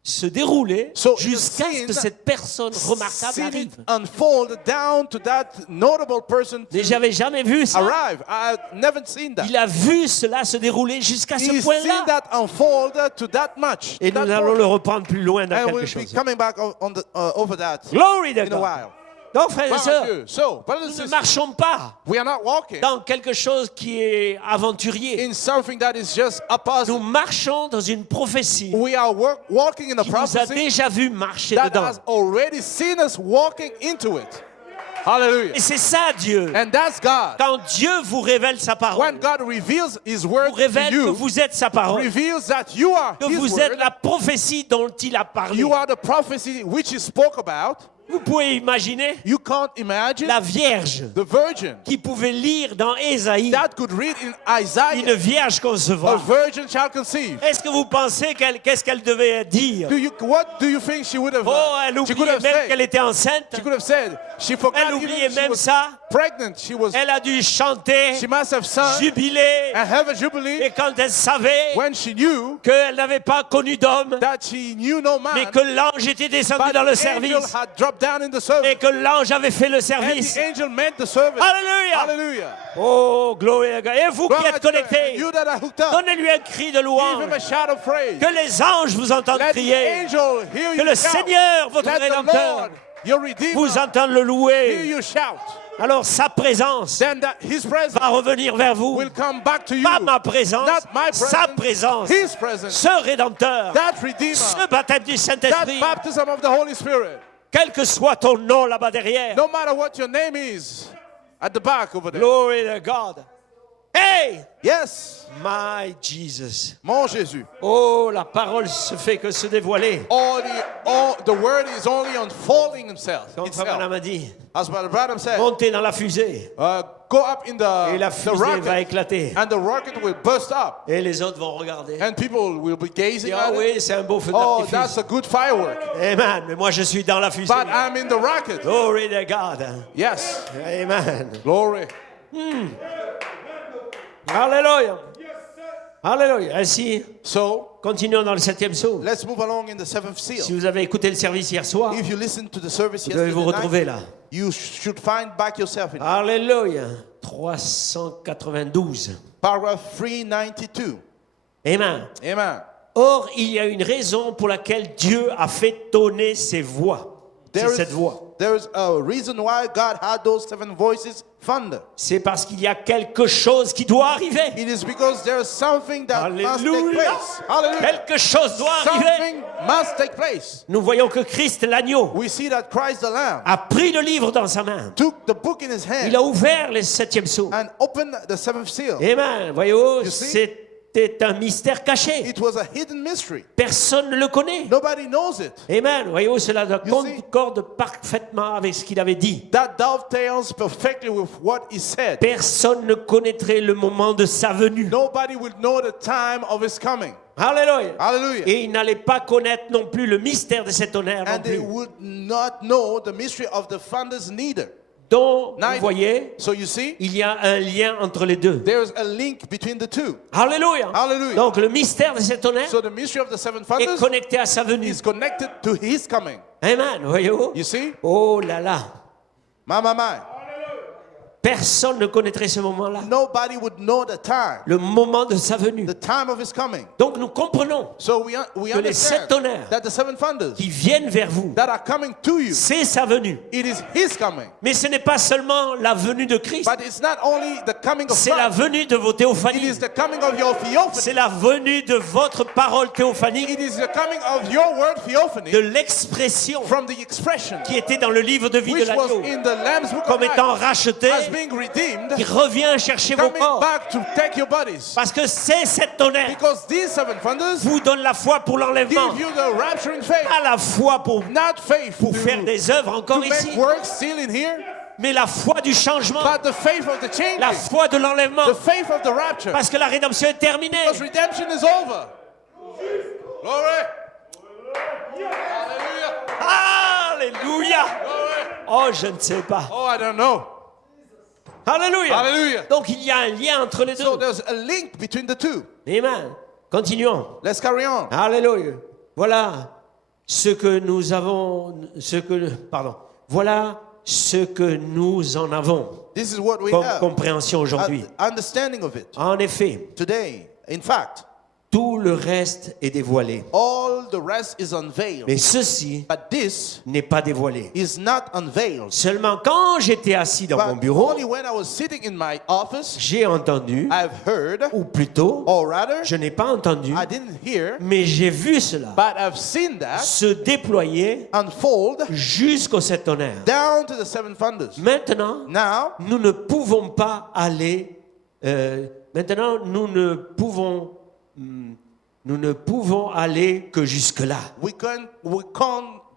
se dérouler So, jusqu'à ce que the scene, cette personne remarquable See it arrive. unfold down to that notable person Mais j'avais jamais vu ça. arrive. I've never seen that. Il a vu cela se dérouler jusqu'à ce He's seen point-là. that unfold to that much. Et that nous allons point. le reprendre plus loin dans And quelque we'll be chose. coming back over that Glory to in a God. while. Donc, frères et Well, sœurs, so, brothers and nous ne sisters, marchons pas we are not walking dans quelque chose qui est aventurier. in something that is just a Nous puzzle. marchons dans une prophétie We are walking in a qui nous a prophecy déjà vu marcher that dedans. has already seen us walking into it. Hallelujah. Et c'est ça, Dieu. And that's God. Quand Dieu vous révèle sa parole, When God reveals His vous word to révèle que you, vous êtes sa parole, reveals that you are que His vous word, êtes la prophétie dont il a parlé. you are the prophecy which He spoke about. Vous pouvez imaginer You can't imagine la Vierge the virgin qui pouvait lire dans Ésaïe, that could read in Isaiah, une Vierge a concevra. virgin shall conceive. Est-ce que vous pensez qu'est-ce qu'elle devait dire? What do you think she would have Oh, elle she could oubliait have même said? qu'elle était enceinte. She could have said. She forgot Elle even oubliait she même was ça. pregnant. She was. Elle a dû chanter, She must have sung jubiler. and have a jubilee Et quand elle savait when she knew qu'elle n'avait pas connu d'homme, that she knew no mais man, que l'ange était descendu but dans le the angel service had dropped down in the et service, que l'ange avait fait le and service. the angel made the service. Alléluia! Hallelujah. Oh, gloire à Dieu. Et vous qui God, êtes connectés, you that are hooked up, donnez-lui un cri de give louange. him a shout of praise. Que les anges vous entendent Let the crier. angel hear Que you le shout. Seigneur, votre Let the Rédempteur, Lord, your Redeemer, vous entende le hear louer. you shout. Alors sa présence Then His presence va revenir vers vous. will come back to you. Pas ma présence, Not my sa presence, présence. His presence. Ce Rédempteur, That Redeemer, ce baptême du that Saint-Esprit, baptism of the Holy Spirit. quel que soit ton nom là-bas derrière. No matter what your name is, at the back over there. Glory to God. Hey, Yes, my Jesus. mon Jésus. Oh, la parole se fait que se dévoiler. All the word is only unfolding himself. Comme Frère Branham a dit, As Brother Branham said, montez dans la fusée go up in et la the fusée va rocket, éclater. and the rocket will burst up, Et les autres vont regarder. and people will be gazing Ah at it. oui, c'est un beau feu Oh, d'artifice. that's a good firework. Amen. Mais moi, je suis dans la fusée. But I'm in the rocket. Glory to God. Yes, Amen. glory. Alléluia. Alléluia. Ainsi, So continuons dans le 7e psaume. let's move along in the seventh Si seal. vous avez écouté le service hier soir, If you listen to the service vous devez vous yesterday retrouver night, là. you should find back yourself in Alléluia. 392. paragraph 392. Amen. Amen. Or, il y a une raison pour laquelle Dieu a fait tonner ses voix. C'est cette voix. There's a reason why God had those seven voices thunder. C'est parce qu'il y a quelque chose qui doit arriver. It is because there's something that must take Alléluia. place. Hallelujah. Quelque chose doit arriver. Something must take place. Nous voyons que Christ, l'agneau, We see that Christ the Lamb a pris le livre dans sa main. took the book in his hand Il a ouvert le 7e psaume. and opened the seventh seal. Amen. Voyez-vous, You see? c'était un mystère caché. It was a hidden mystery. Personne ne le connaît. Nobody knows it. Amen. Voyez-vous, cela You see? concorde parfaitement avec ce qu'il avait dit. That dovetails perfectly with what he said. Personne ne connaîtrait le moment de sa venue. Nobody will know the time of his coming. Alléluia. Hallelujah. Et il n'allait pas connaître non plus le mystère de cet honneur non And they plus. would not know the mystery of the thunders neither. Donc, Night. vous voyez, So you see, il y a un lien entre les deux. there's a link between the two. Alléluia. Hallelujah. Donc, le mystère de cet tonnerre So the mystery of the seven est thunders connecté à sa venue. is connected to his coming. Amen, voyez-vous? You see? Oh là là. My. Personne ne connaîtrait ce moment-là. Nobody would know the time. Le moment de sa venue. The time of his coming. Donc, nous comprenons So we que les sept understand tonnerres that the seven thunders qui viennent vers vous, that are coming to you, c'est sa venue. it is his coming. Mais ce n'est pas seulement la venue de Christ, But it's not only the coming of c'est la Christ, venue de vos it théophanies. is the coming of your C'est theophany. la venue de votre parole théophanique, It is the coming of your word theophany de l'expression from the expression qui était dans le livre de vie de which was l'agneau, in the Lamb's Book of comme étant Life racheté, as being redeemed, qui revient chercher vos coming corps. back to take your bodies. Parce que c'est cette tonnerre Because these seven thunders vous donne la foi pour l'enlèvement, give you the rapturing faith, pas la foi pour not faith faire to des œuvres encore ici, make works still in here, mais la foi du changement, but the faith of the change, la foi de l'enlèvement, the faith of the rapture. parce que la rédemption est terminée. Because redemption is over. Glory. Hallelujah. Alléluia. Glory. Oh, je ne sais pas. Oh, I don't know. Alléluia. Hallelujah. Donc il y a un lien entre les So deux. there's a link between the two. Amen. Continuons. Let's carry on. Alléluia. Voilà ce que nous avons, voilà ce que nous en avons This is what we comme have. compréhension aujourd'hui. Understanding of it. En effet, Today, in fact, tout le reste est dévoilé. all the rest is unveiled. Mais ceci But this n'est pas dévoilé. is not unveiled. Seulement quand j'étais assis dans mon But bureau, only when I was sitting in my office, j'ai entendu, I've heard, ou plutôt, or rather, je n'ai pas entendu, I didn't hear, mais j'ai vu cela but I've seen that se déployer unfold jusqu'au sept tonnerres. down to the seven thunders. Maintenant, Now, nous ne pouvons pas aller. Maintenant, nous ne pouvons aller que jusque-là. we can't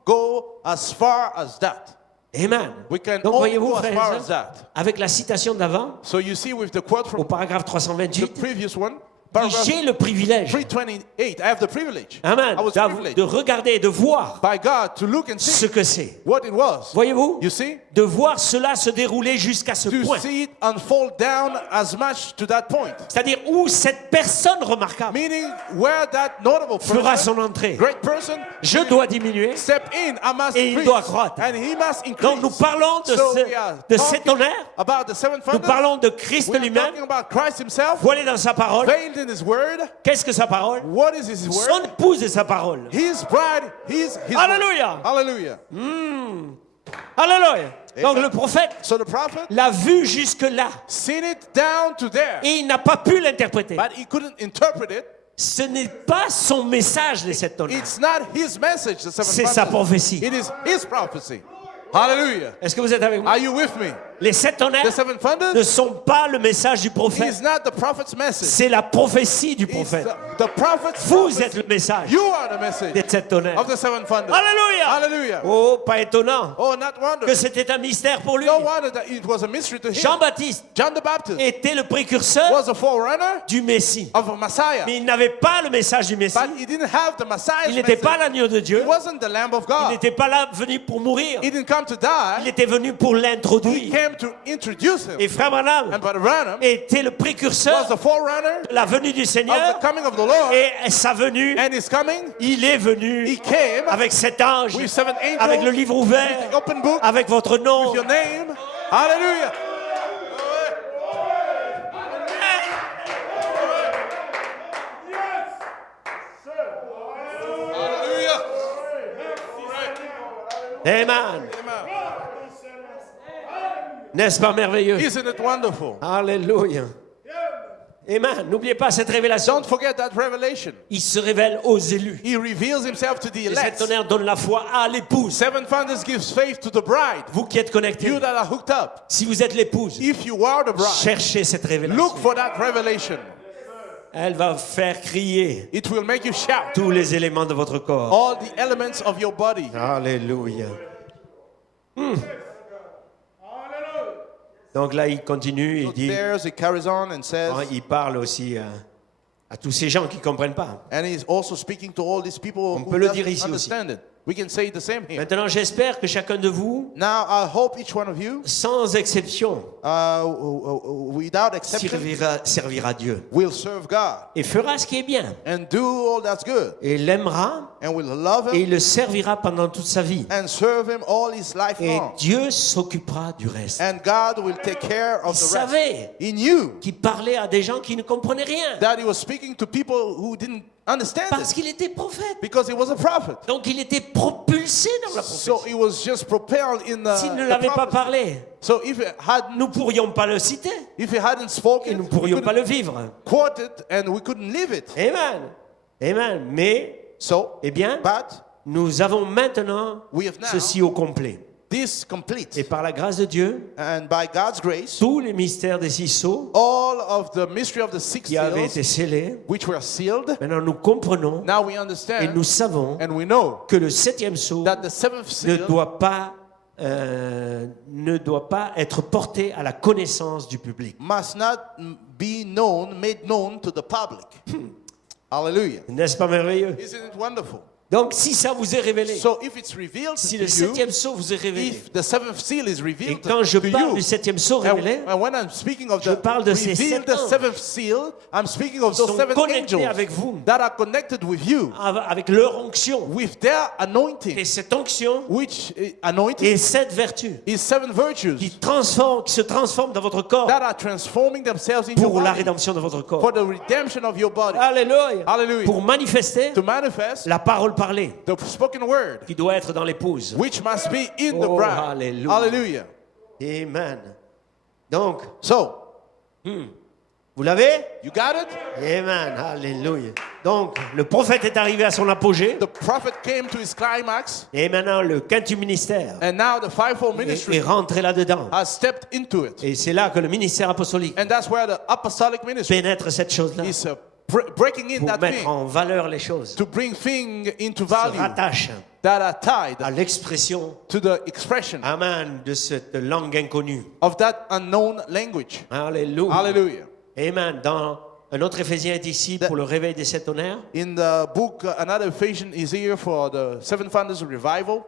go as far as that. Amen. We can Donc, only voyez-vous, go as frères far et as sœurs, that. avec la citation d'avant, So you see with the quote au from paragraphe the 328, previous one, paragraph j'ai le privilège, 328, I have the privilege. amen, I was de privileged regarder et de voir by God to look and ce see que c'est. what it was. Voyez-vous, You see? de voir cela se dérouler jusqu'à ce To point. see it unfold down as much to that point. C'est-à-dire où cette personne remarquable Meaning where that notable fera person, son entrée. great person, Je dois diminuer step in, I must et il increase, doit croître. and he must increase. Donc nous parlons de, So we are de cet talking tonnerre, about the seven nous thunders. parlons de Christ We are lui-même, talking about Christ himself, voilé dans sa parole. veiled in his word. Qu'est-ce que sa parole? What is his word? Son épouse est sa parole. His bride, his Alléluia. word. Hallelujah. Alléluia. Donc Amen. le prophète So the prophet l'a vu jusque-là seen it down to there, et il n'a pas pu l'interpréter. but he couldn't interpret it. Ce n'est pas son message, les sept tonnerres. It's not his message, the seven C'est sa thunders. prophétie. It is his prophecy. Hallelujah. Est-ce que vous êtes avec moi? Are you with me? Les sept tonnerres The seven ne thunders sont pas le message du is prophète. not the prophet's message. C'est la prophétie du It's prophète. the prophet's Vous prophecy. êtes le message You are the message des sept tonnerres. of the seven thunders. Alléluia. Hallelujah. Oh, pas étonnant Oh, not wonder. que c'était un mystère pour lui. No wonder that it was a mystery to him. Jean-Baptiste John the Baptist était le précurseur was a forerunner du Messie. of a Messiah, Mais il n'avait pas le message du Messie. but he didn't have the Messiah's Il n'était pas message. l'agneau de Dieu. He wasn't the Lamb of Il God. n'était pas là venu pour mourir. He didn't come to Il die. était venu pour He l'introduire. came to introduce him. Et Frère Branham And Brother Branham était le was précurseur the forerunner de la venue du of Seigneur. the coming of the Lord. Et sa venue, And his coming, il est venu he came avec cet ange, with seven angels, avec le livre ouvert, with the open book, avec votre nom. with your name. Hallelujah. Hallelujah. Amen. N'est-ce pas merveilleux? Isn't it wonderful? Alléluia. Amen. N'oubliez pas cette révélation. Don't forget that revelation. Il se révèle aux élus. He reveals himself to the Et cet elect. tonnerre donne la foi à l'épouse. Seven thunders gives faith to the bride. Vous qui êtes connectés, You that are hooked up. si vous êtes l'épouse, If you are the bride, cherchez cette révélation. look for that revelation. Elle va faire crier It will make you shout. tous les éléments de votre corps. All the elements of your body. Alléluia. Donc là, il continue, il So dit, there's, it carries on and says, il parle aussi à tous ces gens qui ne comprennent pas. and he's also speaking to all these people On who peut le doesn't dire ici aussi. understand it. We can say the same here. Maintenant, j'espère que chacun de vous, Now, I hope each one of you, sans exception, without exception, servira Dieu will serve God et fera ce qui est bien. and do all that's good Et l'aimera and will love et Him il le servira pendant toute sa vie. and serve Him all His life Et long. Dieu s'occupera du reste. And God will take care Il of the rest. savait He knew qu'il parlait à des gens qui ne comprenaient rien that He was speaking to people who didn't understand parce it qu'il était prophète. because He was a prophet. Donc il était propulsé dans la So prophétie. He was just propelled in S'il ne the l'avait pas prophecy. parlé, So if nous ne pourrions pas le citer he hadn't et spoken, nous ne we pourrions pas le couldn't vivre. quote it and we couldn't live it. Amen. Amen. Mais, So, eh bien, but nous avons maintenant we have now ceci au complet. this complete. Et par la grâce de Dieu, And by God's grace, tous les mystères des 6 sceaux all of the mystery of the six qui avaient été seals, scellés, which were sealed, maintenant nous comprenons now we et understand nous savons and we know que le 7e sceau that the seventh ne seal doit pas être porté à la connaissance du public. must not be made known to the public. Hallelujah. N'est-ce pas merveilleux? Isn't it wonderful? Donc si ça vous est révélé, So if it's revealed si to le you, 7e sceau vous est révélé, if the seventh seal is et revealed quand je to parle you, du 7e sceau révélé, and when I'm speaking of je the parle de ces revealed 7 anges seventh seal, I'm speaking of qui those sont seven connectés angels avec vous, that are connected with you, avec leur onction. with their anointing, Et cette onction which anointing et cette vertu is seven virtues qui se transforme dans votre corps that are transforming themselves in your pour la body rédemption de votre corps. for the redemption of your body. Alléluia. Hallelujah. Pour manifester To manifest la parole parlée the spoken word, qui doit être dans l'épouse. which must be in the Oh, bride. hallelujah. Hallelujah. Amen. Donc, So, vous l'avez? you got it? Amen. Alléluia. Donc, le prophète est arrivé à son apogée The prophet came to his climax, et maintenant le quintuple ministère and now the fivefold est ministry rentré là-dedans. has stepped into it. Et c'est là que le ministère apostolique And that's where the apostolic ministry pénètre cette chose-là is breaking in pour that mettre thing, en valeur les choses. to bring things into Se value rattache that are tied à l'expression, to the expression amen, de cette langue inconnue. of that unknown language. Alléluia. Hallelujah. Amen. Dans un autre Éphésien est ici pour le réveil des 7 tonnerres. In the book, another Ephesians is here for the Seven Thunders Revival.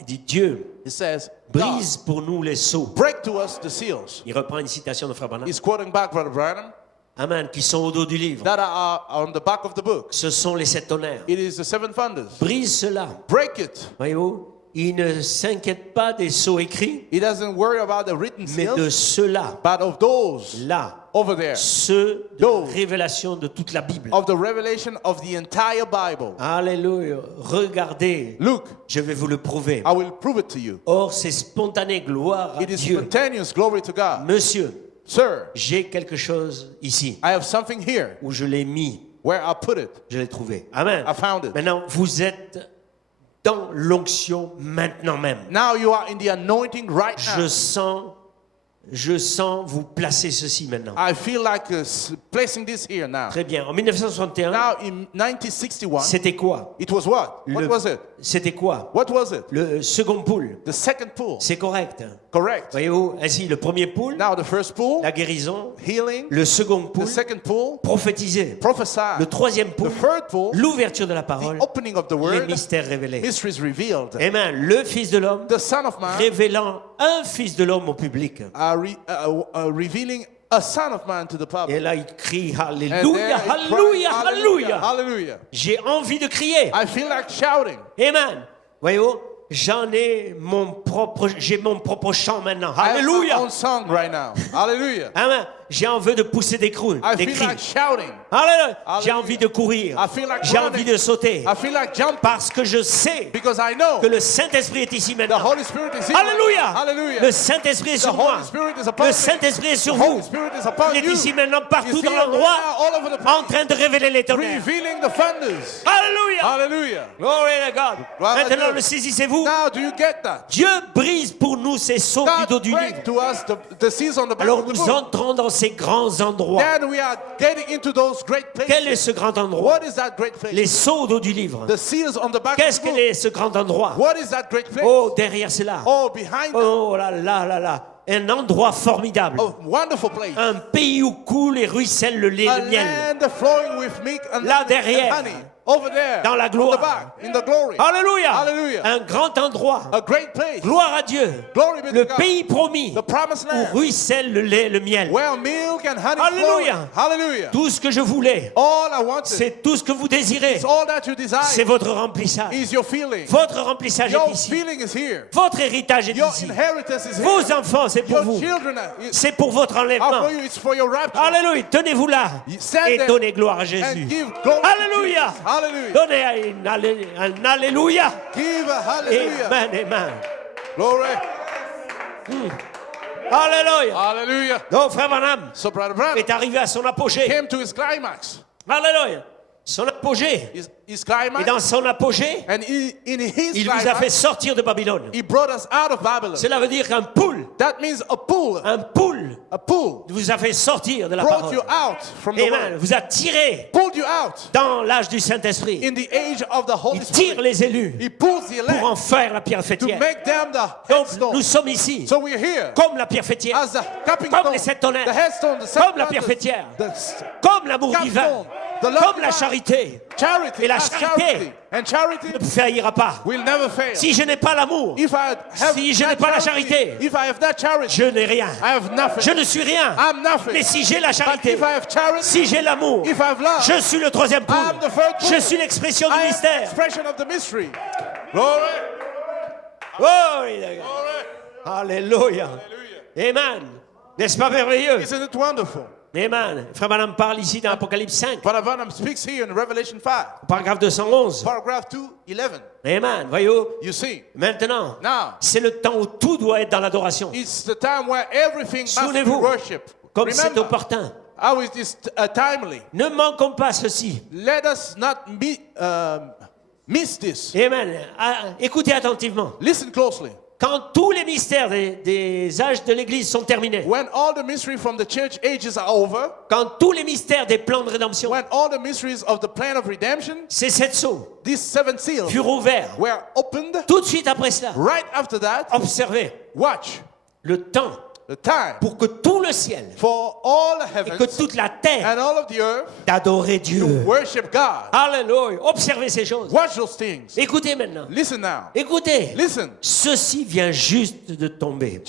Il dit Dieu It says, God, brise pour nous les sceaux. break to us the seals. Il reprend une citation de Frère Branham. He's quoting back Brother Branham, Amen. Qui sont au dos du livre. that are on the back of the book. Ce sont les 7 tonnerres. It is the Seven Thunders. Brise cela. Break it. Voyez-vous, il ne s'inquiète pas des sceaux écrits, He doesn't worry about the written mais de seals, ceux-là, but of those là, over there, ceux de Those. la révélation de toute la Bible. of the revelation of the entire Bible. Alléluia. Regardez, Look, je vais vous le prouver. I will prove it to you. Or, c'est spontané, gloire à It is Dieu. spontaneous, glory to God. Monsieur, Sir, j'ai quelque chose ici I have something here où je l'ai mis, where I put it. je l'ai trouvé. Amen. I found it. Maintenant, vous êtes dans l'onction maintenant même. Now you are in the anointing right now. Je sens vous placer ceci maintenant. I feel like placing this here now. Très bien. En 1961, Now in 1961, c'était quoi? it was what? What was it? C'était quoi? What was it? Le second pool. The second pool. C'est correct. Correct. Voyez-vous, ainsi, le premier pool, Now the first pool, la guérison. healing. Le second The pool, second pool, prophétiser. prophesy. Le troisième The pool, third pool, l'ouverture de la the parole, opening of the les word, mystères révélés. mysteries revealed. Amen. Le Fils de l'homme, The Son of Man révélant un Fils de l'homme au public. revealing a Son of Man to the public. Et là, il crie And there Alléluia, he cried, Alléluia, Alléluia. Hallelujah. J'ai envie de crier. I feel like shouting. Amen. Voyez-vous, j'ai mon propre chant maintenant. I have my Alléluia. own song right now. Hallelujah. Amen. J'ai envie de pousser des cris. I Des feel cris. like shouting. Alléluia. J'ai Hallelujah. envie de courir. I feel like J'ai running. envie de sauter. I feel like jumping Parce que je sais because I know que le Saint-Esprit est ici the maintenant. Holy Spirit is here. Alléluia. Hallelujah. Le Saint-Esprit est The sur moi. Holy Spirit is upon Le me. Saint-Esprit est sur The vous. Holy Spirit is upon Il est you. ici maintenant partout He's dans here right l'endroit now, all over the en place, train de révéler les tonnerres. revealing the thunders. Alléluia. Hallelujah. Glory to God. Gloire à Maintenant, Dieu. le saisissez-vous. Now, do you get that? Dieu brise pour nous ces sceaux du dos God du break livre. to us the seals on the back Alors of the nous book. entrons dans ces grands endroits. Then we are getting into those great Quel est places. ce grand endroit? What is that great place? Les sceaux au dos du livre. The seals on the back Qu'est-ce of the que book. est ce grand endroit? What is that great place? Oh, derrière cela. Oh, behind that. Oh là là là là. Un endroit formidable. A wonderful place. Un pays où coule et ruisselle le lait et A le miel. land flowing with milk and Là and derrière, honey. over there, dans la on the gloire. back, in the glory. Alléluia. Hallelujah. Un grand endroit. A great place. Gloire à Dieu. Glory be to Le God. pays promis The promised où land. ruisselle le lait, le miel. Where milk and honey Hallelujah. flow. Hallelujah. Tout ce que je voulais, All I wanted c'est tout ce que vous désirez. is all that you desire. C'est votre remplissage. Is your feeling. Votre remplissage Your est ici. feeling is here. Votre héritage est Your ici. inheritance is here. Vos enfants, c'est pour Your vous. children are C'est pour votre are enlèvement. for you. It's for your rapture. Alléluia. Tenez-vous là Stand et there donnez gloire à and Jésus. give glory to Alléluia. Jesus. Hallelujah. Donnez un Alléluia. Give a hallelujah. Amen, amen. Glory. Alléluia. Hallelujah. Donc, frère Branham So Brother Branham est arrivé à son apogée. came to his climax. Alléluia. Son apogée. His Et climax. dans son apogée, And in his il vous a fait climax, sortir de Babylone. he brought us out of Babylon. Cela veut dire qu'un poule, That means a pool vous a fait sortir de la brought parole. you out from the Amen. world. Vous a tiré Pulled you out dans l'âge du Saint-Esprit. in the age of the Holy Il tire Spirit. les élus He pulls the pour elect en faire la pierre to fêtière. make them the Donc, headstone. nous sommes ici So we're here comme la pierre fêtière, as the capping comme stone, les sept tonnerres, the headstone, the comme la sacrifice, pierre fêtière, the comme l'amour divin, capstone, the love comme la divine. charité. Charity, Et la as charité charity. And charity Ne faillira pas. will never fail. Si je n'ai pas l'amour, If I have si je that n'ai pas la charity, charité, if I have that charity, je n'ai rien. I have nothing. Je ne suis rien. I'm nothing. Mais si j'ai la But charité, if I have charity, si j'ai l'amour, if I have love, je suis le troisième poule. I am the third pool. Je suis l'expression du I am the mystère. expression of the mystery. Glory. Oh, Glory. Alléluia. Amen. N'est-ce pas merveilleux? Isn't it wonderful? Amen. Frère Branham parle ici dans Apocalypse 5, Brother Branham speaks here in Revelation 5, paragraphe 211. paragraph 2:11. Amen. Voyez-vous? You see, Maintenant, now c'est le temps où tout doit être dans l'adoration. it's the time where everything must be Souvenez-vous, worshipped. comme c'est Remember opportun. how it is timely. Ne manquons pas ceci. Let us not miss this. Amen. Ah, écoutez attentivement. Listen closely. Quand tous les mystères des âges de l'Église sont terminés, When all the mystery from the church ages are over, quand tous les mystères des plans de rédemption, when all the mysteries of the plan of redemption, ces sept sceaux these seven seals furent ouverts, were opened, tout de suite après cela, right after that, observez watch le temps the time pour que tout le ciel for all et que heavens toute la terre and all of the earth d'adorer Dieu. worship God. Alléluia. Observez ces choses. Watch those things. Écoutez maintenant. Listen now. Écoutez. Listen. Ceci vient juste de tomber.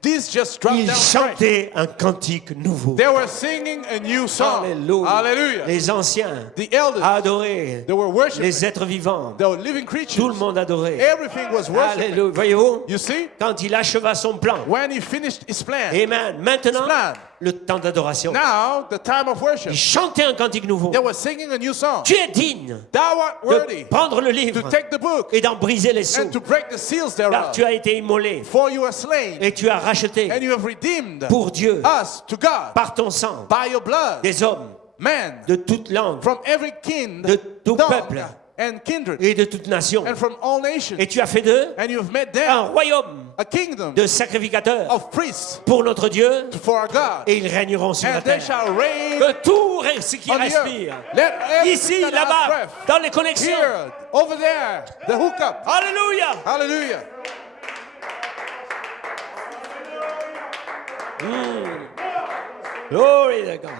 This just dropped Ils down fresh. chantaient un cantique nouveau. They were singing a new song. Alléluia. Hallelujah. Les anciens The elders, adoraient they were worshiping. les êtres vivants. They were living Tout le creatures. monde adorait. Everything was worshiping. Alléluia. Voyez-vous? You see? Quand il acheva son plan. When he finished his plan, Amen. Maintenant, plan. le temps d'adoration. now the time of worship, Ils chantaient un cantique nouveau. they were singing a new song. Tu es digne Thou art de worthy prendre le to livre take the book et d'en briser les sceaux. and to break the seals Car thereof. tu as été immolé For you are slain, et tu as racheté and you have redeemed pour Dieu us to God par ton sang by your blood, des hommes man, de toute langue from every kin, de tout tongue, peuple and kindred, et de toute nation. and from all nations. Et tu as fait d'eux And you have made un them royaume a kingdom de sacrificateurs of priests pour notre Dieu for our God, et ils régneront sur la and they terre. shall reign Que tout ce qui on the earth. respire, Let everything ici, that has là-bas, breath, dans les connexions. here, over there, the hookup. Alléluia. Hallelujah. Glory to God.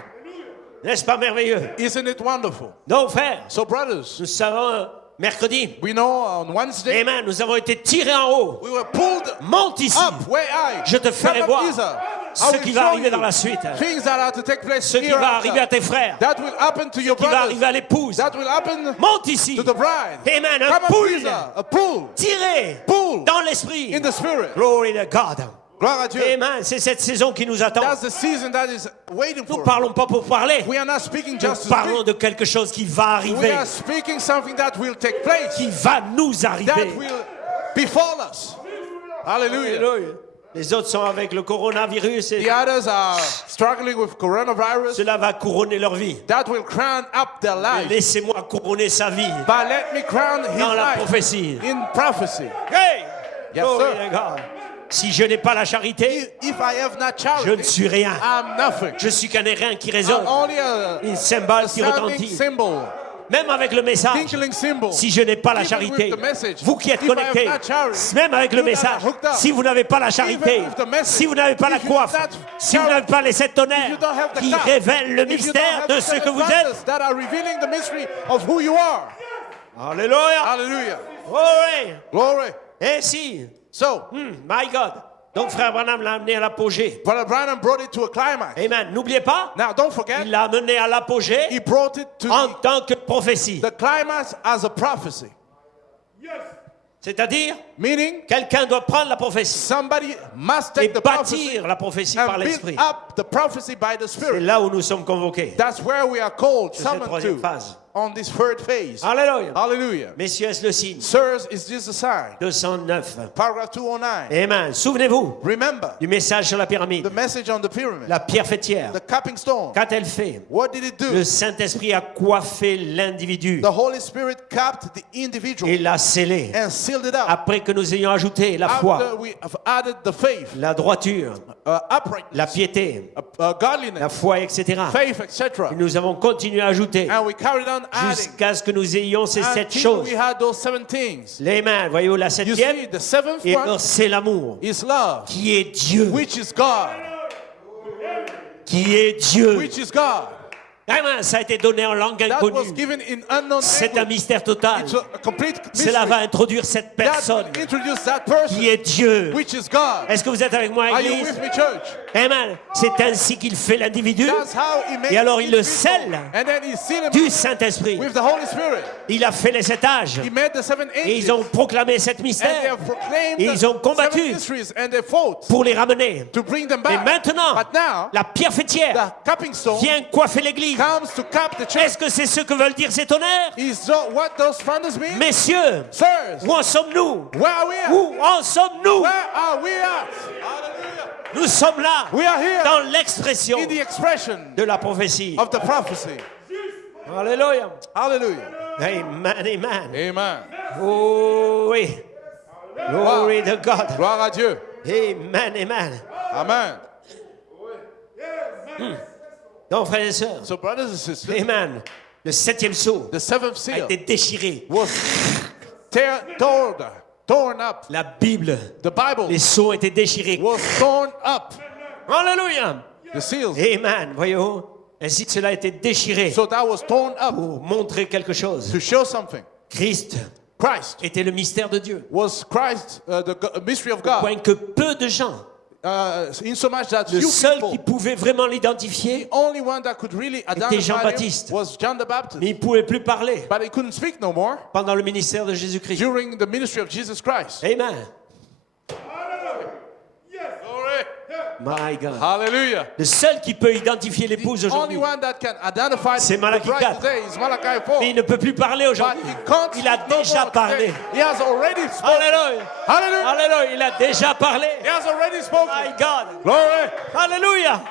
N'est-ce pas merveilleux? Isn't it wonderful? Donc, frères, So, brothers, nous savons, mercredi, we know on Wednesday amen, nous avons été tirés en haut. we were pulled Monte ici. up way high. Je te ferai Come up, voir Isa. ce I will qui va show arriver you dans la suite. things that are to take place Ce qui here va after. arriver à tes frères. That will happen to your Qui va brothers. arriver à l'épouse. That will happen Monte ici. to the bride. Amen. Un Come up, poule Isa. A pool. tiré Pool. dans l'esprit. In the spirit. Glory to God. Gloire à Dieu. Amen. C'est cette saison qui nous attend. That's the season that is waiting Nous for us. parlons pas pour parler. We are not speaking Nous just to parlons speak. de quelque chose qui va We arriver. are speaking something that will take place. Qui va nous That arriver. will befall us. Hallelujah. Alléluia. Les autres sont avec le coronavirus et The others are struggling with coronavirus. cela va couronner leur vie. That will crown up their life. Laissez-moi couronner sa vie But let me crown his dans la life prophétie. in prophecy. Hey! Yes, Glory sir. to God. Si je n'ai pas la charité, If I have not je ne charity, suis rien. I'm nothing. Je suis qu'un airain qui I'm résonne, only a une cymbale qui sounding retentit. symbol. Même avec le message, twinkling symbol. si je n'ai pas la Even charité, with the message, vous qui êtes if I have connectés, not charity, même avec le you that message, are hooked up, si vous n'avez pas la charité, even with the message, si vous n'avez pas la if you coiffe, have not si vous charity, n'avez pas les sept if tonnerres you don't have the qui cup, révèlent le if you don't mystère have de the ce que vous wonders êtes. that are revealing the mystery of who you are. Alléluia. Hallelujah. Oui. Glory. Ainsi, So, my God. Donc frère Branham l'a amené à l'apogée. Brother Branham brought it to a climax. Amen. N'oubliez pas, Now, don't forget, il l'a amené à l'apogée he brought it to en tant que prophétie. the climax as a prophecy. C'est-à-dire, Meaning, quelqu'un doit prendre la prophétie somebody must et take the prophecy bâtir la prophétie par and build l'esprit. up the prophecy by the C'est Spirit. là où nous sommes convoqués. That's where we are called, C'est cette summoned troisième to, phase. on this third phase. Alléluia. Hallelujah. Messieurs, est-ce le signe? Sirs, is this a sign? 209. Paragraph 209. Amen. Souvenez-vous Remember, du message sur la pyramide. the message on the pyramid, La pierre fêtière. the cupping stone. Qu'a-t-elle fait? What did it do? Le Saint-Esprit a coiffé l'individu The Holy Spirit capped the individual et l'a scellé. and sealed it up. Après que nous ayons ajouté la foi, After we have added the faith, la droiture, la uprightness, piété, godliness, la foi, etc. faith, etc. Et nous avons continué à ajouter And we carried on adding jusqu'à ce que nous ayons ces sept until choses. we had those 7 things. Les mains, voyez-vous la You septième? see, the seventh Et one alors c'est l'amour is love, qui est Dieu, which is God, qui est Dieu. which is God. Amen. Ça a été donné en langue That was inconnue. given in unknown C'est un language. mystère total. It's a complete Cela va mystery. introduire cette That personne will introduce that person, qui est Dieu. which is God. Est-ce que vous êtes avec moi, Are you Église? with me, church? Amen. C'est ainsi qu'il fait l'individu. That's how he makes Et alors il le individual. scelle And then he sealed him du Saint-Esprit. with the Holy Spirit. Il a fait les sept âges. He made the 7 Et ils angels. ont proclamé cet And they mystère have proclaimed Et ils ont the combattu 7 mysteries and they fought pour les ramener. to bring them Et back. maintenant, But now, la pierre fêtière the cupping stone vient coiffer l'église. comes to cap the church. Est-ce que c'est ce que veulent dire ces tonnerres? Is what those thunders mean? Messieurs, Sirs, où en sommes-nous? where are we at? Où en sommes-nous? Where are we at? Hallelujah. Nous sommes là, We are here dans l'expression in the expression de la prophétie. of the prophecy. Alléluia. Hallelujah. Amen, amen. Amen. Oh oui. Glory to God. Gloire à Dieu. Amen, amen. Amen. Donc, frères et sœurs, So, brothers and sisters, amen. Le septième sceau the seventh a seal été déchiré. was torn up. La Bible, The Bible les sceaux étaient déchirés. was torn up. Alléluia. The seals. Amen. Voyez-vous, ainsi que cela a été déchiré So that was torn up pour montrer quelque chose. to show something. Christ Christ était le mystère de Dieu. was Christ, the mystery of Au God. point que peu de gens, In so much that le few seul people, qui pouvait vraiment l'identifier, the only one that could really Jean identify him Baptiste. was John the Baptist. mais il ne pouvait plus parler But he couldn't speak no more pendant le ministère de Jésus-Christ. during the ministry of Jesus Christ. Amen. Glory. My God. Hallelujah. Le seul qui peut identifier l'épouse The only aujourd'hui, one that can identify C'est the Malachi bride 4. today is Malachi 4. mais il ne peut plus parler But aujourd'hui. he can't Il a speak no déjà more parlé. today. He has already spoken. Alléluia. Hallelujah. Alléluia. Il a déjà parlé. He has already spoken. My God. Glory. Alléluia.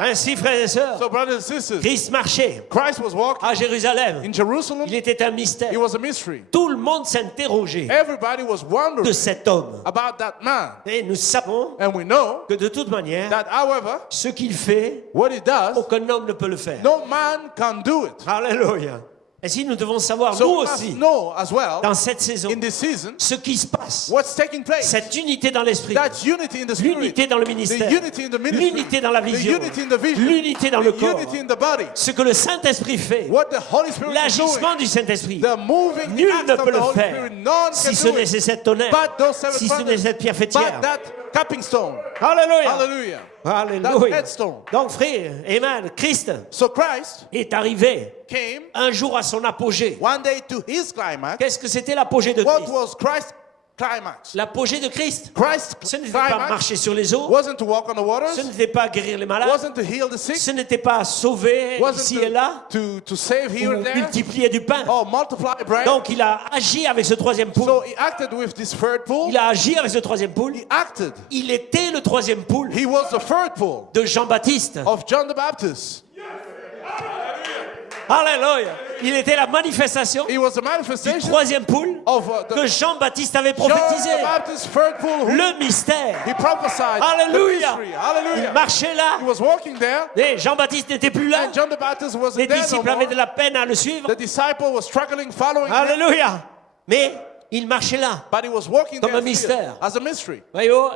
Ainsi, frères et sœurs, So, brothers and sisters, Christ marchait Christ was walking à Jérusalem. in Jerusalem. Il était un mystère. It was a mystery. Tout le monde s'interrogeait Everybody was de wondering cet homme. about that man. Et nous savons And we know que de toute manière, that, however, ce qu'il fait, what he does, aucun homme ne peut le faire. no man can do it. Alléluia. Ainsi, nous devons savoir, So nous we must aussi, know as well, dans cette saison, in this season, ce qui se passe. what's taking place. Cette unité dans l'esprit, That unity in the spirit, l'unité dans le ministère, the unity in the ministry, l'unité dans la the vision, unity in the vision, l'unité dans le the corps. unity in the body. Ce que le Saint-Esprit fait, What the Holy Spirit is l'agissement doing, du Saint-Esprit, the moving nul acts ne of peut the le Holy faire Spirit, none si can ce do n'est it. ces sept tonnerres, But those seven si ce n'est thunders, cette pierre fêtière. but that cupping stone. Alléluia. Hallelujah. Alléluia. That headstone. Donc frère, amen, Christ So Christ est arrivé came un jour à son apogée. one day to his climax. Qu'est-ce que c'était l'apogée de What Christ? was Christ's climax? L'apogée de Christ, Christ's ce n'était pas climax marcher sur les eaux, wasn't to walk on the waters, ce n'était pas guérir les malades, wasn't to heal the sick, ce n'était pas sauver ici et wasn't là, to save here ou and there, multiplier du pain. or multiply bread. Donc il a agi avec ce troisième poule. So he acted with this third pool. Il a agi avec ce troisième poule. He acted. Il était le troisième poule He was the third pool de Jean-Baptiste. of John the Baptist. Alléluia. Il était la manifestation He was the du manifestation troisième poule of que the Jean-Baptiste avait John prophétisé. the Baptist third fool who Le mystère. he prophesied Alléluia. the mystery. Il Hallelujah. marchait là. He was walking there, Et Jean-Baptiste n'était plus là. and John the Baptist Les wasn't there no disciples avaient de more. la peine à le suivre. The disciple was struggling, following him, Alléluia. Mais il marchait là. but he was walking Comme there un mystère. still, as a mystery. Voyez-vous?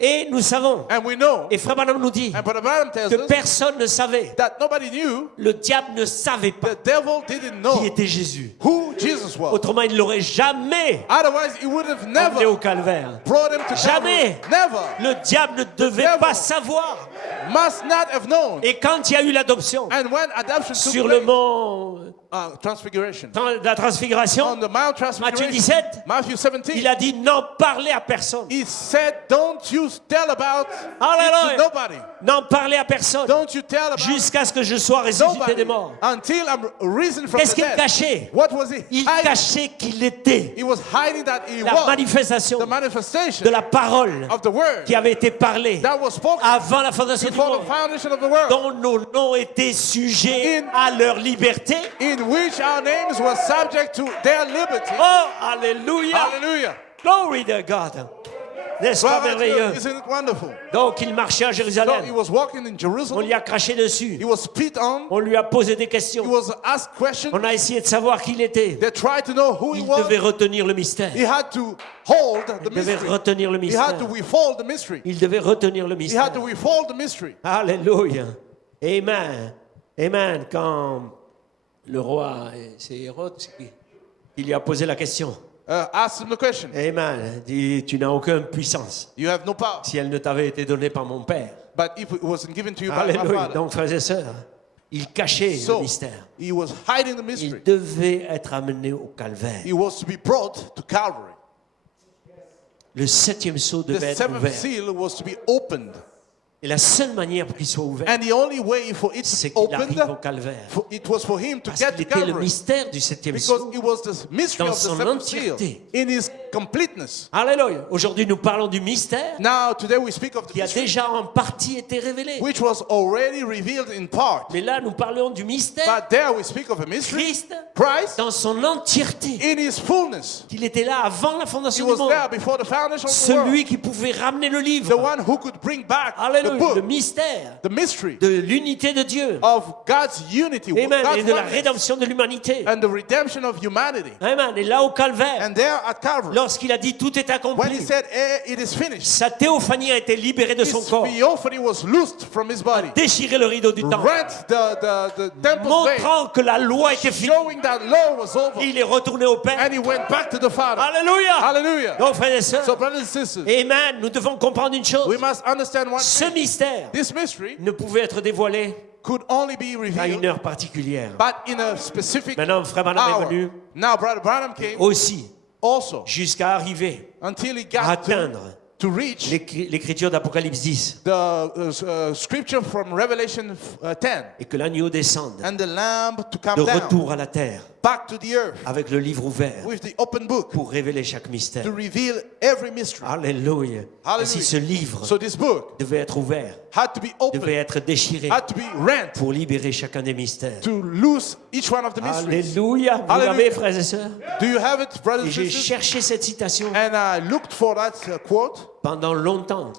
Et nous savons, And we know, et Frère Branham nous dit, and Brother Branham tells que us, personne ne savait, that nobody knew, le diable ne savait pas the devil didn't know qui était Jésus. who Jesus was. Autrement, il ne l'aurait jamais Otherwise, he would have emmené never au calvaire. brought him to Jamais. Calvary. Never. Le diable ne devait devil pas savoir. Must not have known. Et quand il y a eu l'adoption And when adoption took sur le place, mont transfiguration, de la transfiguration, on the Mount Matthieu Transfiguration, 17, Matthew 17, il a dit n'en parlez à personne. he said, don't you tell about Hallelujah. it to nobody. N'en parlez à personne Don't you tell about jusqu'à ce que je sois ressuscité nobody des morts. until I'm risen from Qu'est-ce the qu'il dead. cachait? What was he Il hiding? cachait qu'il était He was hiding that he la was manifestation the manifestation de la parole of the word qui avait été parlée that was spoken avant la fondation du before the monde, foundation of the world, dont nos noms étaient sujets In- à leur liberté. in which our names were subject to their liberty. Oh, alléluia! Hallelujah. Glory to God! N'est-ce pas merveilleux? Isn't it wonderful? Donc il marchait à So he Jérusalem. was walking in On Jerusalem. lui a craché dessus. He was spit on. On lui a posé des He questions. was asked questions. On a essayé de savoir qui il était. They tried to know who he Il was. devait retenir le mystère. He had to hold the Il devait mystery. retenir le He mystère. had to withhold the mystery. Il devait retenir le He mystère. had to withhold the mystery. Alléluia. Amen. Amen. Quand le roi, c'est Hérode qui lui a posé la question. Asked him the question. Amen. Dit, tu n'as aucune puissance You have no power. si elle ne t'avait été donnée par mon Père. But if it wasn't given to you by my Alléluia. father. Donc, frères et sœurs, il cachait le So mystère. he was hiding the Il mystery. devait être amené au calvaire. He was to be brought to Calvary. Le septième sceau The devait être seventh ouvert. seal was to be opened. Et la seule manière pour qu'il soit ouvert, And the only way for it c'est to be qu'il arrive au opened, calvaire. it was for him to Parce get qu'il to était le Calvary. mystère du septième Because sceau. it was the mystery Dans of the son seventh seal entièreté. in his completeness. Alléluia. Aujourd'hui, nous parlons du mystère Now, today we speak of the qui a mystery déjà en partie été révélé. which was already revealed in part. Mais là, nous parlons du mystère But there we speak of a mystery. Christ Christ dans son entièreté. in his fullness. Qu'il était là avant la He fondation du was monde. there before the foundation of the world. Celui qui pouvait ramener le The livre. one who could bring back the Alléluia. Le book, mystère the mystery de l'unité de Dieu. of God's unity, Amen. God's Et de la oneness, rédemption de l'humanité. and the redemption of humanity. Amen. Et là au calvaire, And there at Calvary, lorsqu'il a dit tout est when he accompli, said, it is finished, sa théophanie a été libérée de son his corps. theophany was loosed from his body, Déchiré le rideau du temple. rent the temple's veil, Montrant que la loi était finie. showing that law was over, Il est retourné au Père. and he went back to the Father. Alléluia. Hallelujah. Donc frères et sœurs, So, brothers and sisters, Amen, nous devons comprendre une chose. we must understand one Ce thing. mystère This mystery ne pouvait être dévoilé could only be à une revealed, heure particulière. but in a specific Maintenant, Frère Branham est hour. venu Now, Brother Branham came aussi also jusqu'à arriver until he à got atteindre to reach l'écriture d'Apocalypse 10 the scripture from Revelation 10, et que l'agneau descende and the lamb to come de down retour à la terre back to the earth avec le livre ouvert with the open book pour révéler chaque mystère. to reveal every mystery. Alléluia. Hallelujah. Ainsi, ce livre So this book devait être ouvert, had to be devait opened, être déchiré had to be rent pour libérer chacun des mystères. to loose each one of the mysteries. Alléluia. Vous Hallelujah. l'avez, frères et sœurs? Do you have it, brothers Et and j'ai sisters? cherché cette citation And I looked for that quote pendant longtemps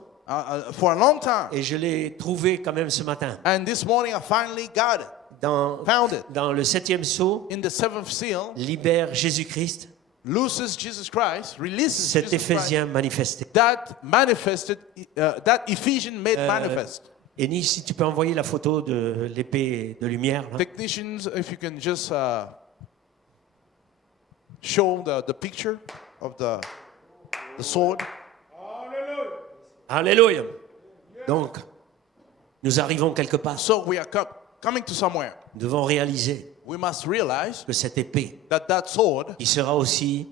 for a long time. et je l'ai trouvée quand même ce matin. And this morning I finally got it, found it. Dans le septième sceau, In the seventh seal, libère Jésus-Christ, looses Jesus Christ, releases cet Jesus Christ. Éphésien manifesté. That manifested, that Ephesian made manifest. Ennis, si tu peux envoyer la photo de l'épée de lumière. Là. Technicians, if you can just show the picture of the sword. Alléluia. Donc, nous arrivons quelque part. So we are coming to somewhere. Nous devons réaliser We must realize que cette épée, that sword, qui sera aussi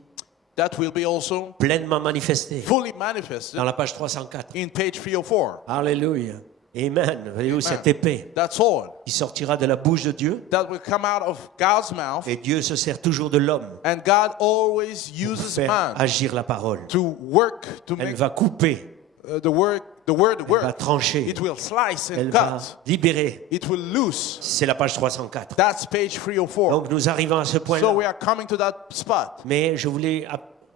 that will be also pleinement manifestée fully manifested dans la page 304. in page 304. Alléluia. Amen. Voyez-vous, cette épée That sword qui sortira de la bouche de Dieu, that will come out of God's mouth, et Dieu se sert toujours de l'homme and God always pour uses faire man agir la parole. to work, to Elle make va couper the work The word, Elle va trancher. it will slice Elle and va cut. libérer. It will loose. C'est la page 304. That's page 304. Donc nous arrivons à ce So point-là. we are coming to that spot. Mais je voulais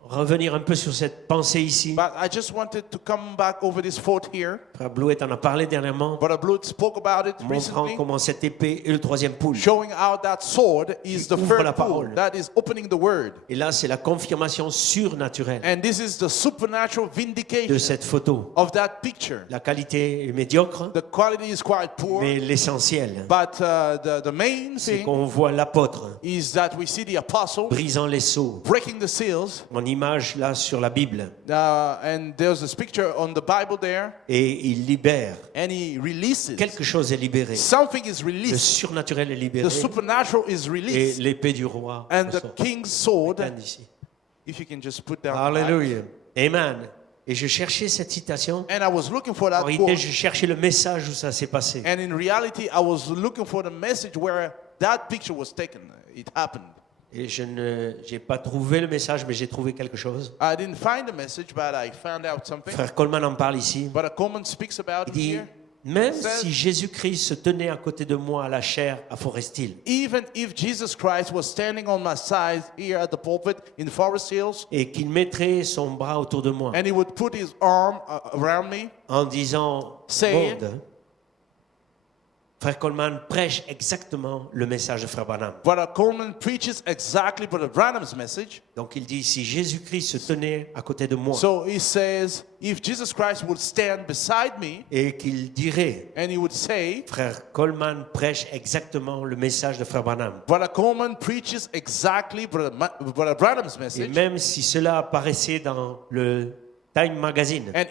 revenir un peu sur cette pensée ici. But I just wanted to come back over this thought here. Frère Blouet en a parlé dernièrement, Brother Blood spoke about it montrant recently, comment cette épée est le troisième pouls. showing how that sword is the ouvre la third tool parole. that is opening the word. Et là, c'est la confirmation surnaturelle And this is the supernatural de vindication cette photo. of that picture. La qualité est médiocre, The quality is quite poor, mais l'essentiel, but the main c'est thing qu'on voit l'apôtre is that we see the apostle brisant les sceaux. breaking the seals. En image, là, sur la Bible. And there's this picture on the Bible there, Et il libère. and he releases. Quelque chose est libéré. Something is Le released. surnaturel est The libéré. supernatural is Et released. l'épée du roi And the ressort. king's sword, Regarde ici. if you can just put down. Alléluia. Amen. Et je cherchais cette citation. And I was looking for En that réalité, quote. je cherchais le message où ça s'est passé. And in reality, I was looking for the message where that picture was taken. It happened. Et je n'ai pas trouvé le message, mais j'ai trouvé quelque chose. I didn't find the message, but I found out something. Frère Coleman en parle ici. But Coleman speaks about Il it dit, here. même says- si Jésus-Christ se tenait à côté de moi à la chaire à Forest-Hill, Even if Jesus Christ was standing on my side here at the pulpit in Forest Hills, et qu'il mettrait son bras autour de moi and he would put his arm around me, en disant, Say- monde, Frère Coleman prêche exactement le message de Frère Branham. Brother Coleman preaches exactly Brother Branham's message. Donc il dit, si Jésus-Christ se tenait à côté de moi So he says, if Jesus Christ would stand beside me et qu'il dirait, and he would say, Frère Coleman prêche exactement le message de Frère Branham. Brother Coleman preaches exactly Brother Branham's Et message. même si cela apparaissait dans le Time Magazine, And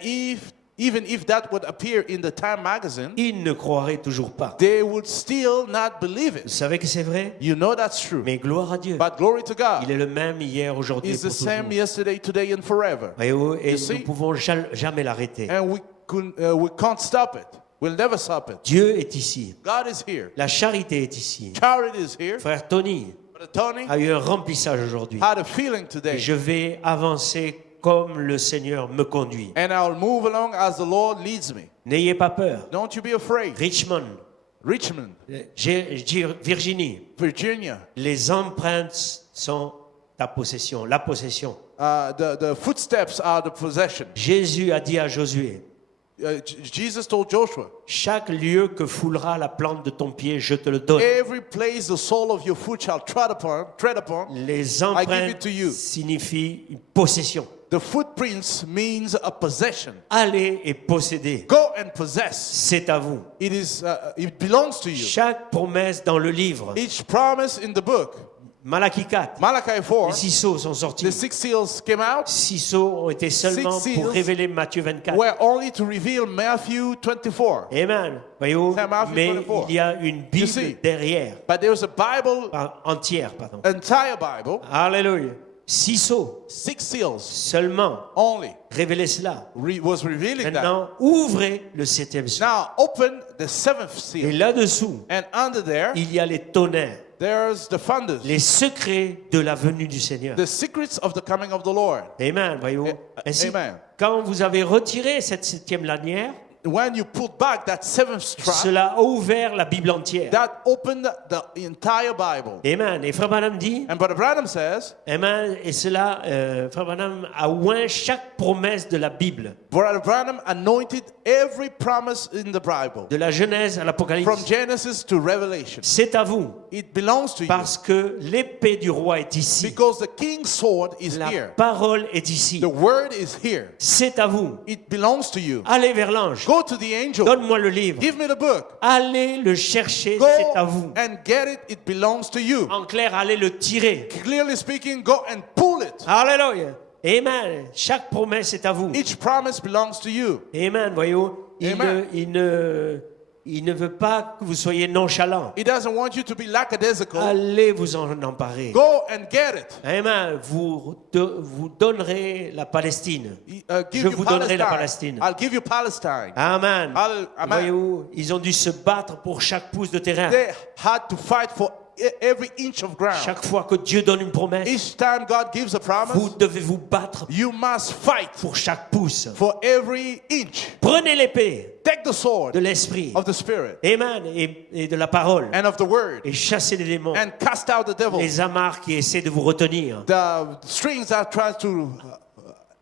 even if that would appear in the Time magazine, ils ne croiraient toujours pas. they would still not believe Vous it. savez que c'est vrai? You know that's true. Mais gloire à Dieu. But glory to God. Il est le même hier, aujourd'hui et He's the pour same toujours. yesterday, today, and forever. Voyez-vous, et You nous see? ne pouvons jamais l'arrêter. And we can't stop it. We'll never stop it. Dieu est ici. God is here. La charité est ici. Charity is here. Frère Tony Brother Tony a eu un remplissage aujourd'hui. had a feeling Et today. je vais avancer comme le Seigneur me conduit. And I'll move along as the Lord leads me. N'ayez pas peur. Don't you be afraid. Richmond, Richmond, Virginie, Virginia, les empreintes sont ta possession, la possession. the footsteps are the possession. Jésus a dit à Josué, Jesus told Joshua, chaque lieu que foulera la plante de ton pied, je te le donne. every place the sole of your foot shall tread upon, Les I give it empreintes to you. signifient une possession. The footprints means a possession. Allez et possédez. Go and possess. C'est à vous. It belongs to you. Chaque promesse dans le livre, Each promise in the book, Malachie 4, Malachi 4, les 6 sceaux sont the sortis. 6 seals came out, 6 sceaux ont été seulement Six pour seals révéler Matthieu 24. were only to reveal Matthew 24. Amen. Voyez-vous, C'est Matthew mais 24. il y a une You see. Bible derrière, But there's a Bible, entière, pardon. entire Bible, Alléluia. 6 sceaux 6 seals seulement. only Révélez cela. was revealing that. Maintenant, ouvrez le 7e sceau. Now open the 7th Et seal. là-dessous, And under there, il y a les tonnerres, there's the thunders, les secrets de la venue du Seigneur. the secrets of the coming of the Lord. Amen, voyez-vous. Ainsi, Amen. quand vous avez retiré cette 7e lanière, When you put back that 7th strap, cela a ouvert la Bible entière. that opened the entire Bible. Amen. Et Frère Branham dit, And Brother Branham says, Amen, et cela, Frère Branham a oint chaque promesse de la Bible, Brother Branham anointed every promise in the Bible, de la Genèse à from l'Apocalypse. Genesis to Revelation. C'est à vous, It belongs to you parce que l'épée du roi est ici. because the king's sword is La here. parole est ici. The word is here. C'est à vous. It belongs to you. Allez vers l'ange. Go to the angel. Donne-moi le livre. Give me the book. Allez le chercher, Go c'est à vous. and get it. It belongs to you. En clair, allez le tirer. Clearly speaking, go and pull it. Alléluia. Amen. Chaque promesse est à vous. Each promise belongs to you. Amen. Voyez-vous, Amen. il ne veut pas que vous soyez nonchalant. He doesn't want you to be lackadaisical. Allez vous en emparer. Go and get it. Amen. Vous donnerez la Palestine. Give Je you vous donnerai la Palestine. I'll give you Palestine. Amen. Amen. Voyez-vous, ils ont dû se battre pour chaque pouce de terrain. They had to fight for every inch of ground. Chaque fois que Dieu donne une promesse, Each time God gives a promise, vous devez vous battre you must fight pour chaque pouce. for every inch. Prenez l'épée Take the de sword l'esprit, of the Spirit amen, et de la parole, and of the word et chassez les démons, and cast out the devil. les amarres qui essaient de vous retenir. The strings that try to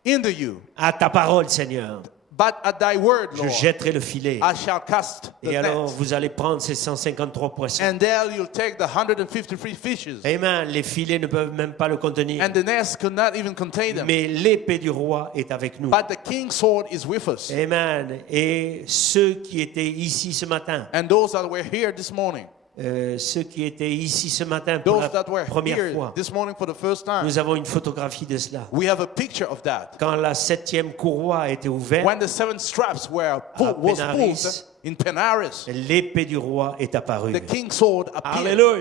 hinder you. À ta parole, Seigneur, But at thy word, je Lord, jetterai le filet. I shall cast the Et alors, net. vous allez prendre ces 153 poissons. And there you'll take the 153 fishes. Amen. Les filets ne peuvent même pas le contenir. And the nest could not even contain them. Mais l'épée du roi est avec nous. But the king's sword is with us. Amen. Et ceux qui étaient ici ce matin, And those that were here this morning, ceux qui étaient ici ce matin pour those la that were première here fois, this morning for the first time, nous avons une photographie de cela. we have a picture of that. Quand la 7e courroie a été ouverte, When the 7 straps were was Penaris, pulled in Penaris, l'épée du roi est apparue. the king's sword appeared. Alléluia.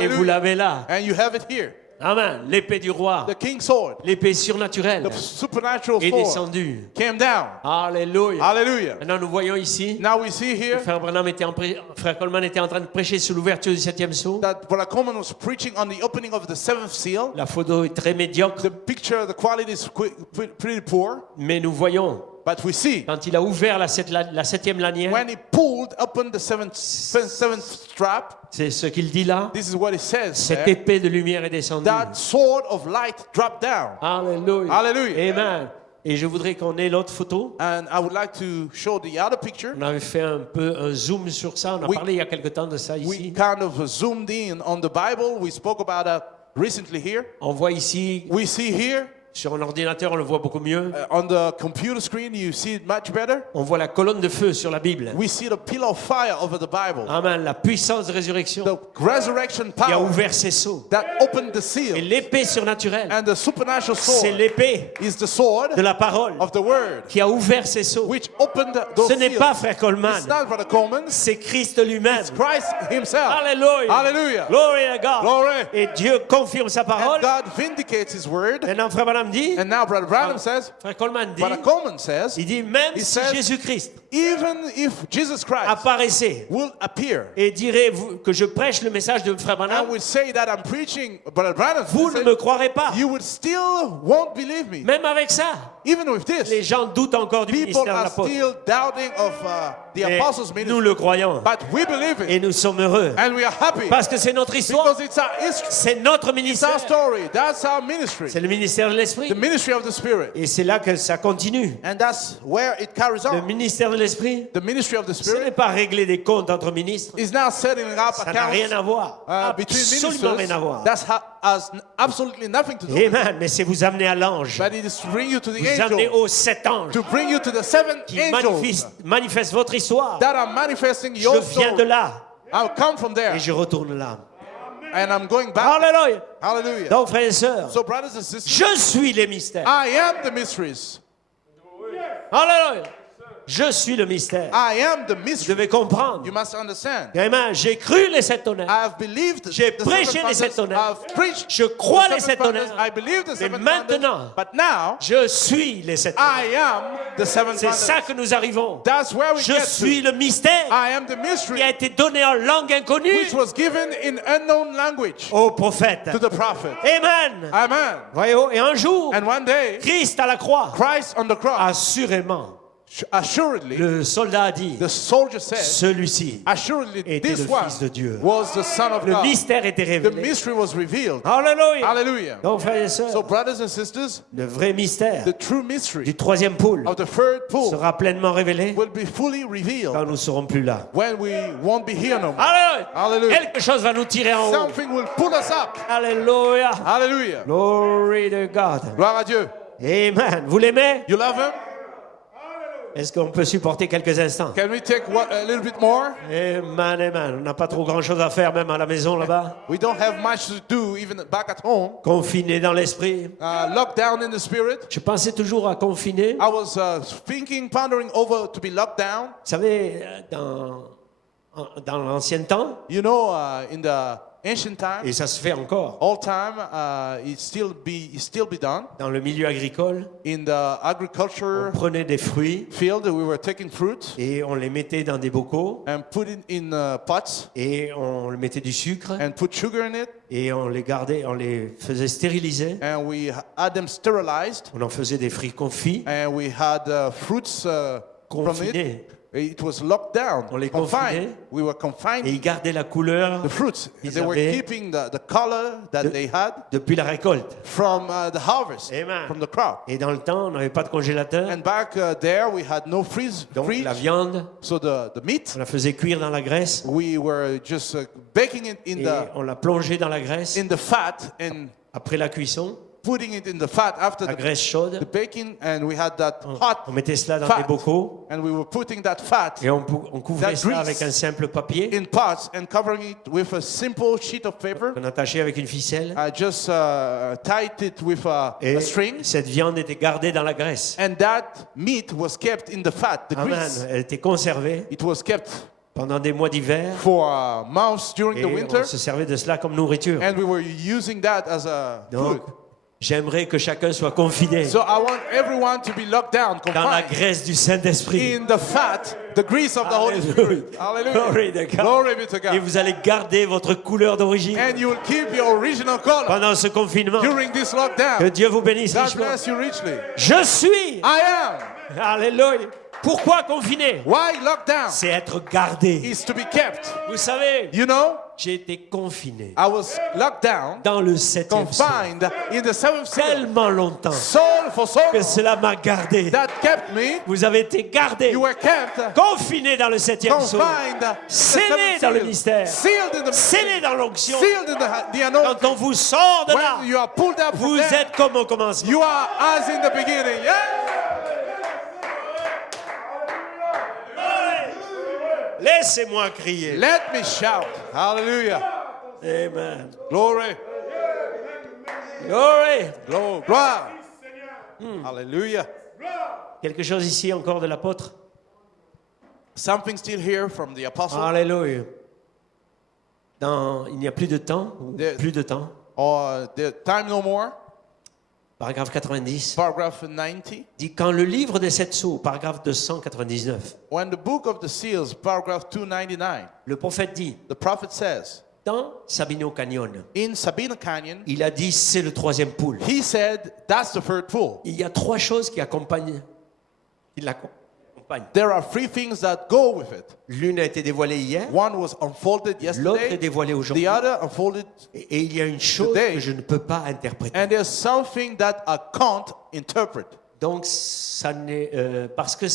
Et vous Hallelujah. l'avez là. And you have it here. Amen. L'épée du roi, The king's sword, l'épée surnaturelle the supernatural est sword, descendue. came down. Alléluia. Hallelujah. Maintenant, nous voyons ici, Now we see here Frère Branham Frère Coleman était en train de prêcher sur l'ouverture du 7e sceau. that Brother Coleman was preaching on the opening of the 7th seal. La photo est très médiocre, The picture, the quality is pretty poor, mais nous voyons, but we see quand il a ouvert la 7e lanière, when he pulled open the seventh strap, c'est ce qu'il dit là, this is what it says cette there. épée de lumière est descendue. That sword of light dropped down. Alléluia. Hallelujah. Amen. Et je voudrais qu'on ait l'autre photo. And I would like to show the other picture. On avait fait un peu un zoom sur ça. On a We- parlé il y a quelque temps de ça We ici. kind of zoomed in on the Bible. We spoke about that recently here. On voit ici, We see here sur un ordinateur, on le voit beaucoup mieux. on the computer screen, you see it much better. On voit la colonne de feu sur la Bible. We see the pillar of fire over the Bible. Amen. La puissance de résurrection The resurrection qui a power ouvert ses sceaux. that opened the Et seal. l'épée surnaturelle, And the supernatural c'est sword l'épée is the sword de la parole of the word, qui a ouvert ses sceaux. which opened those Ce n'est seals. pas Frère Coleman, It's not Brother Coleman, c'est Christ lui-même. it's Christ himself. Alléluia. Hallelujah. Glory à God. Glory. Et Dieu confirme sa And parole. God vindicates his word. Maintenant, Frère Branham dit, And now Brother Branham says, Frère Coleman dit, Brother Coleman says, il dit, même He si says- Jésus-Christ even if Jesus Christ apparaissait will appear et dirait que je prêche le message de Frère and Branham, would say that I'm preaching, Brother Branham vous ne says, me croirez pas. you would still won't believe me. Même avec ça, Even with this, les gens doutent encore du people ministère de are l'apôtre. still doubting of the Mais apostles' nous ministry. le croyons But we believe it. et nous sommes heureux And we are happy. parce que c'est notre histoire, Because it's our history. c'est notre It's ministère, our story. That's our ministry. c'est le ministère de l'Esprit. The ministry of the Spirit. Et c'est là que ça continue. And that's where it carries Le on. ministère de l'Esprit, The ministry of the ce n'est Spirit pas régler des comptes entre ministres. is now setting up Ça n'a rien accounts à voir. between Absolument rien à ministers. voir. That has absolutely nothing to do with it. Amen. Mais c'est vous amener à l'ange. But it is to bring you to the Vous amener angel. aux 7 anges To bring you to the 7 qui angels manifestent votre histoire. that are manifesting Je your viens de story. là I'll come from there. et je retourne là. And I'm going back. Alléluia. Hallelujah. Donc, frères et sœurs, So, brothers and sisters, je suis les mystères. I am the mysteries. Alléluia. Je suis le mystère. I am the Vous mystery. devez comprendre. You must understand. Amen. J'ai cru les 7 tonnerres. I have believed J'ai the prêché seven les 7 thunders. tonnerres. I've preached Je the crois les seven 7 thunders. tonnerres. I believe the Mais seven maintenant, thunders. But now, je suis les 7 tonnerres. I am the seven C'est ça thunders. que nous arrivons. That's where we Je get suis to. le mystère I am the qui mystery a été donné en langue inconnue which was given in unknown language aux prophètes. to the prophet. Amen. Amen. Voyez-vous, et un jour, And one day, Christ à la croix, Christ on the cross, assurément, assuredly, le soldat a dit, the soldier said, celui-ci assuredly, était this le one Fils de Dieu. was the Son of Le God. mystère était The révélé. mystery was revealed. Alléluia. Hallelujah. Donc, frères et So, sœurs, brothers and sisters, le vrai mystère the true mystery du 3e pôle of the third pool sera pleinement révélé will be fully revealed quand nous ne serons plus là. when we won't be here no more. Alléluia. Hallelujah. Quelque chose va nous tirer en haut. Something will pull us up. Alléluia. Hallelujah. Glory to God. Gloire à Dieu. Amen. Vous l'aimez? You love him? Est-ce qu'on peut supporter quelques instants? Can we take a little bit more? Amen, amen. On n'a pas trop grand-chose à faire, même à la maison là-bas. We don't have much to do even back at home. Confiné dans l'esprit. Locked down in the spirit. Je pensais toujours à confiner. I was thinking, pondering over to be locked down. Vous savez, dans l'ancien temps, You know, in the ancient time, et ça se fait encore. all time, it still be done. Dans le milieu agricole, In the on agriculture prenait des fruits field, we were taking fruit et on les mettait dans des bocaux and put it in pots et on mettait du sucre and put sugar in it, et on les gardait, on les faisait stériliser. and we had them sterilized, On en faisait des fruits confits, and we had fruits from it. confinés, It was locked down, On les confined. confinait. We were et confined. ils gardaient la couleur The fruits, Ils they were avaient keeping the color that they had depuis la récolte. from the harvest, Amen. from the crop. Et dans le temps, on n'avait pas de congélateur, And back there, we had no fridge, donc la fridge, viande, so the meat, on la faisait cuire dans la graisse we were just baking it et on la plongeait dans la graisse. in the fat and Après la cuisson, putting it in the fat after la the graisse chaude, baking, and we had that on hot mettait cela dans fat, des bocaux and we were putting that fat et on couvrait That cela grease. avec un simple papier in pots and covering it with a simple sheet of paper. qu'on attachait avec une ficelle. I just tied it with a Et string, cette viande était gardée dans la graisse. and that meat was kept in the fat, the Amen. grease. Elle était conservée It was kept pendant des mois d'hiver for months during et the winter, on se servait de cela comme nourriture. and we were using that as a Donc, food. j'aimerais que chacun soit confiné So I want everyone to be locked down, dans la confined graisse du Saint-Esprit. in the fat, the grease of the Holy Hallelujah. Spirit. Hallelujah. Glory to God. Glory be to Et God. vous allez garder votre couleur d'origine And you will keep your original color pendant ce confinement. during this Que lockdown. Dieu vous bénisse God richement. bless you richly. Je suis. I am. Alléluia. Pourquoi confiné? Why lockdown? C'est être gardé. Is to be kept. Vous savez, You know, j'ai été confiné I was locked down, dans le 7e psaume confined in the seventh seal, tellement longtemps for so que long, cela m'a gardé. that kept me. Vous avez été gardé, You were kept confiné dans le 7e psaume, confined, the scellé seventh dans le seal, mystère, sealed in the scellé dans l'onction. sealed in the anointing. Quand on vous sort de là, When you are pulled up from vous there, êtes comme au commencement. you are as in the beginning. Yeah. Laissez-moi crier. Let me shout. Hallelujah. Amen. Glory. Glory. Gloire. Hallelujah. Quelque chose ici encore de l'apôtre. Something still here from the apostle. Alléluia. Il n'y a plus de temps, ou The- plus de temps. Or the time no more. Paragraphe 90 Paragraph 90. dit quand le livre des 7 sceaux, paragraphe 299, When the book of the seals, paragraph 299, le prophète dit, the prophet says, dans Sabino Canyon, in Sabina Canyon, il a dit c'est le 3e poule. he said, that's the third pool. Il y a 3 choses qui l'accompagnent. There are 3 things that go with it. L'une a été dévoilée hier, One was unfolded l'autre est yesterday, dévoilée the aujourd'hui. other unfolded, Et il y a une chose Today. que je ne peux pas interpréter. and there's something that I can't interpret Donc, ça n'est, parce que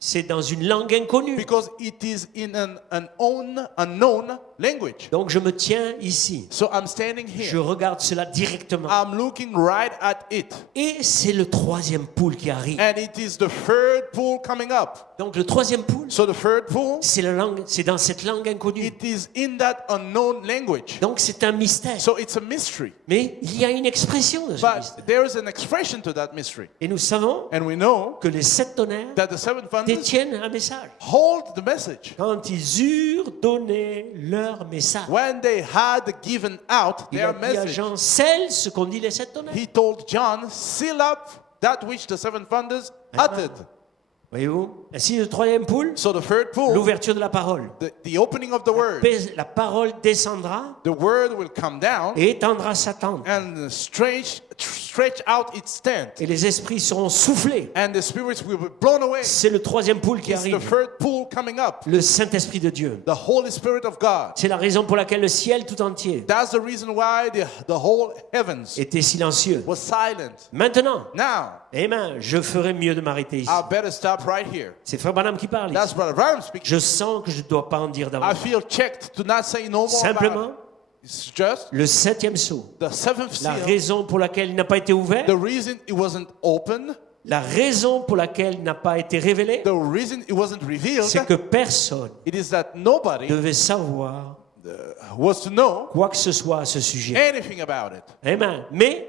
c'est dans une langue inconnue. because it is in an unknown language. Donc, je me tiens ici. So I'm standing Je here. regarde cela directement. I'm looking right at it. Et c'est le 3e poule qui arrive. And it is the third pool coming up. Donc, le 3e poule, So the third pool, c'est la langue, c'est dans cette langue inconnue. it is in that unknown language. Donc, c'est un mystère. So it's a mystery. Mais il y a une expression de ce mystère. But there is an expression to that mystery. Et nous savons And we know que les 7 tonnerres that the 7 thunders détiennent un message. hold the message. Quand ils eurent donné leur message, When they had given out il a their dit à message, Jean, scelle ce qu'ont dit les 7 tonnerres. he told John, seal up that which the 7 thunders uttered. Voyez-vous? Ainsi, le 3e poule, So the third pool, l'ouverture de la parole. the opening of the word, La parole descendra the word will come down et étendra sa tente. and stretch out its tent. Et les esprits seront soufflés. And the spirits will be blown away. C'est le 3e poule qui It's the arrive. third pool coming up. Le Saint-Esprit de Dieu. The Holy Spirit of God. C'est la raison pour laquelle le ciel tout entier That's the reason why the whole heavens était silencieux. was silent. Maintenant, Now, Amen, je ferai mieux de m'arrêter ici. I better stop right here. C'est Frère Branham qui parle That's ici. Brother Branham speaking. Je sens que je ne dois pas en dire I davantage. feel checked to not say no more about Simplement, it. It's just le 7e sceau, the 7th la seal. raison pour laquelle il n'a pas été ouvert, The reason it wasn't open, la raison pour laquelle il n'a pas été révélé, the reason it wasn't revealed, c'est que personne it is that nobody devait savoir was to know quoi que ce soit à ce sujet. anything about it. Amen. Mais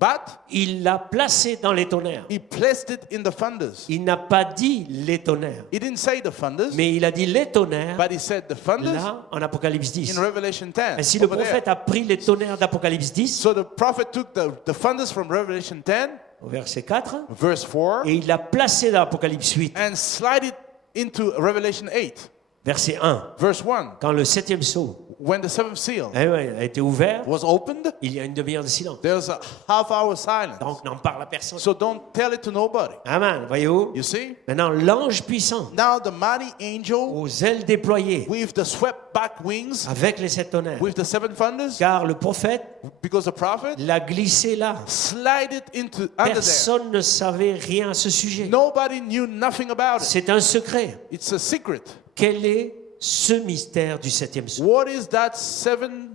But il l'a placé dans les tonnerres. he placed it in the thunders. Il n'a pas dit les tonnerres, He didn't say the thunders, mais il a dit les tonnerres, but he said the thunders là, en Apocalypse 10. in Revelation 10. Ainsi, le over there. prophète a pris les tonnerres d'Apocalypse 10, So the prophet took the thunders from Revelation 10, au verset 4, verse 4, et il l'a placé dans Apocalypse 8, and slide it into Revelation 8, verset 1. verse 1. Quand le septième sceau When the seventh seal a été ouvert, was opened, il y a une demi-heure de silence. there's a half-hour silence. Donc, n'en parle à personne. So don't tell it to nobody. Amen, voyez-vous. You see? Maintenant, l'ange puissant, Now the mighty angel aux ailes déployées, with the swept back wings, avec les 7 tonnerres, with the seven thunders, car le prophète because the prophet l'a glissé là. slide it into under there. Personne ne savait rien à ce sujet. Nobody knew nothing about it. C'est un secret. It's a secret. Quel est ce mystère du septième sceau? What is that seven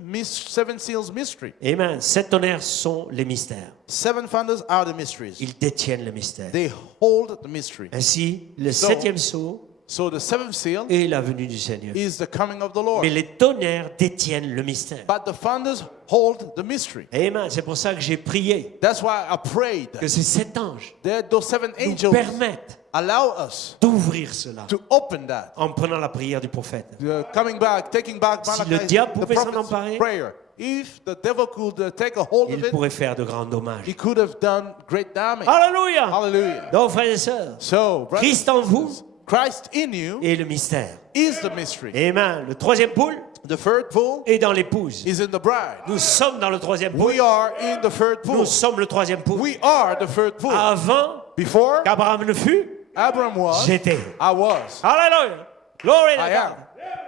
seals mystery? Amen. 7 tonnerres sont les mystères. Seven thunders are the mysteries. Ils détiennent le mystère. They hold the mystery. Ainsi, le septième sceau So the seventh seal est la venue du Seigneur. is the coming of the Lord. Mais les tonnerres détiennent le mystère. But the thunders hold the mystery. Amen. C'est pour ça que j'ai prié That's why I prayed que ces 7 anges that those seven nous angels permettent allow us d'ouvrir cela to open that. en prenant la prière du prophète. Coming back, taking back Si Malachi, le diable the pouvait s'en prophet's emparer, prayer. If the devil could take a hold of Il it, pourrait faire de grands dommages. he could have done great damage. Alléluia. Hallelujah. Donc, frères et sœurs, So, brothers Christ and en vous sisters, Christ in you est le mystère. is the mystery. Amen. Le troisième poule The third pool est dans l'épouse. is in the bride. Nous sommes dans le troisième poule. We are in the third pool. Nous sommes le troisième poule. We are the third pool. Avant Before qu'Abraham ne fût, Abraham was, j'étais. I was. Alléluia. Glory to I God. am.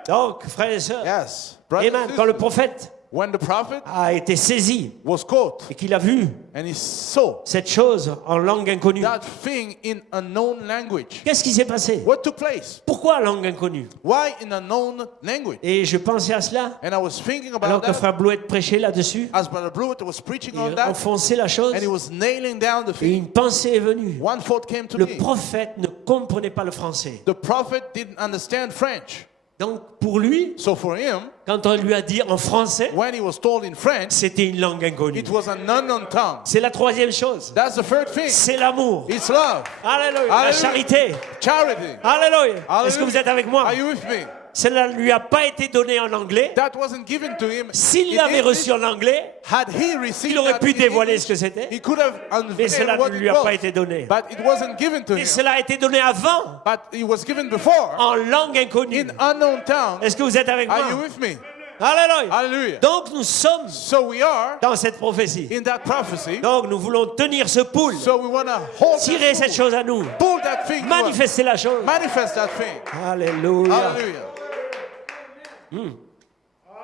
Donc, frères et sœurs, Yes. Brothers Amen. and Quand le sisters, prophète when the prophet a été saisi was caught et qu'il a vu and he saw cette chose en langue inconnue, that thing in a known language, qu'est-ce qui s'est passé? what took place? Pourquoi langue inconnue? Why in a known language? Et je pensais à cela And I was thinking alors about que that Frère Blouet prêchait là-dessus. as Brother Blewett was preaching on Il that, enfonçait la chose and he was nailing down the et thing. une pensée est venue. One thought came to Le me. prophète ne comprenait pas le français. The prophet didn't understand French. Donc pour lui, So for him, quand on lui a dit en français, when he was told in French, c'était une langue inconnue. it was an unknown tongue. C'est la troisième chose. That's the third thing. C'est l'amour. It's love, Alléluia. La Alléluia. charité. charity. Alléluia. Est-ce que Hallelujah. vous êtes avec moi? Are you with me? Cela ne lui a pas été donné en anglais. That wasn't given to him. S'il in l'avait English. reçu en anglais, Had he received il aurait that pu in dévoiler English, ce que c'était. he could have Mais cela unveiled what ne it lui a pas was. été donné. But it wasn't given to Et him. cela a été donné avant, But it was given before en langue inconnue. in unknown tongue. Est-ce que vous êtes avec Are you moi? with me? Alléluia. Hallelujah. Donc nous sommes So we are dans cette prophétie. in that prophecy. Donc nous voulons tenir ce poule, So we want to hold tirer that cette through. chose à nous, Pull that thing to us. manifester la chose. Manifest that thing. Alléluia. Hallelujah.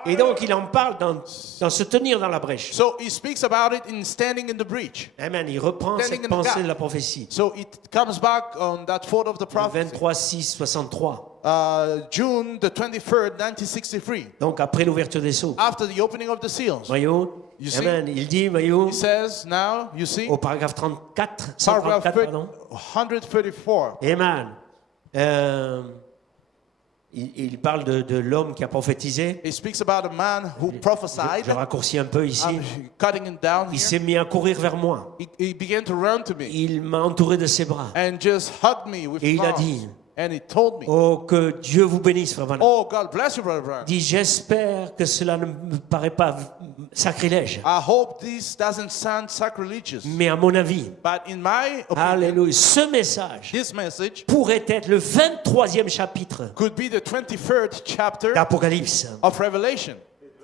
Et donc il en parle dans se tenir dans la brèche. So he speaks about it in standing in the breach. Amen. Il reprend Standing cette in the pensée gap. de la prophétie. So it comes back on that thought of the Le prophecy. 23-6-63. June the 23rd, 1963. Donc après l'ouverture des sceaux. After the opening of the seals. Voyons. You see? Amen. Il dit, voyons, He says now, you see, au paragraphe 34, paragraph 134, pardon. 134. Amen. Il parle de l'homme qui a prophétisé. He speaks about a man who prophesied. Je raccourcis un peu ici. I'm cutting it down Il here. s'est mis à courir vers moi. He began to run to me Il m'a entouré de ses bras. and just hugged me with Et il a arms. dit, And he told me, oh, que Dieu vous bénisse, frère Branham. oh, God bless you, Brother Branham. Il dit, j'espère que cela ne me paraît pas sacrilège. I hope this doesn't sound sacrilegious. Mais à mon avis, But in my opinion, alléluia, ce message this message pourrait être le 23e chapitre could be the 23rd chapter d'Apocalypse. of Revelation.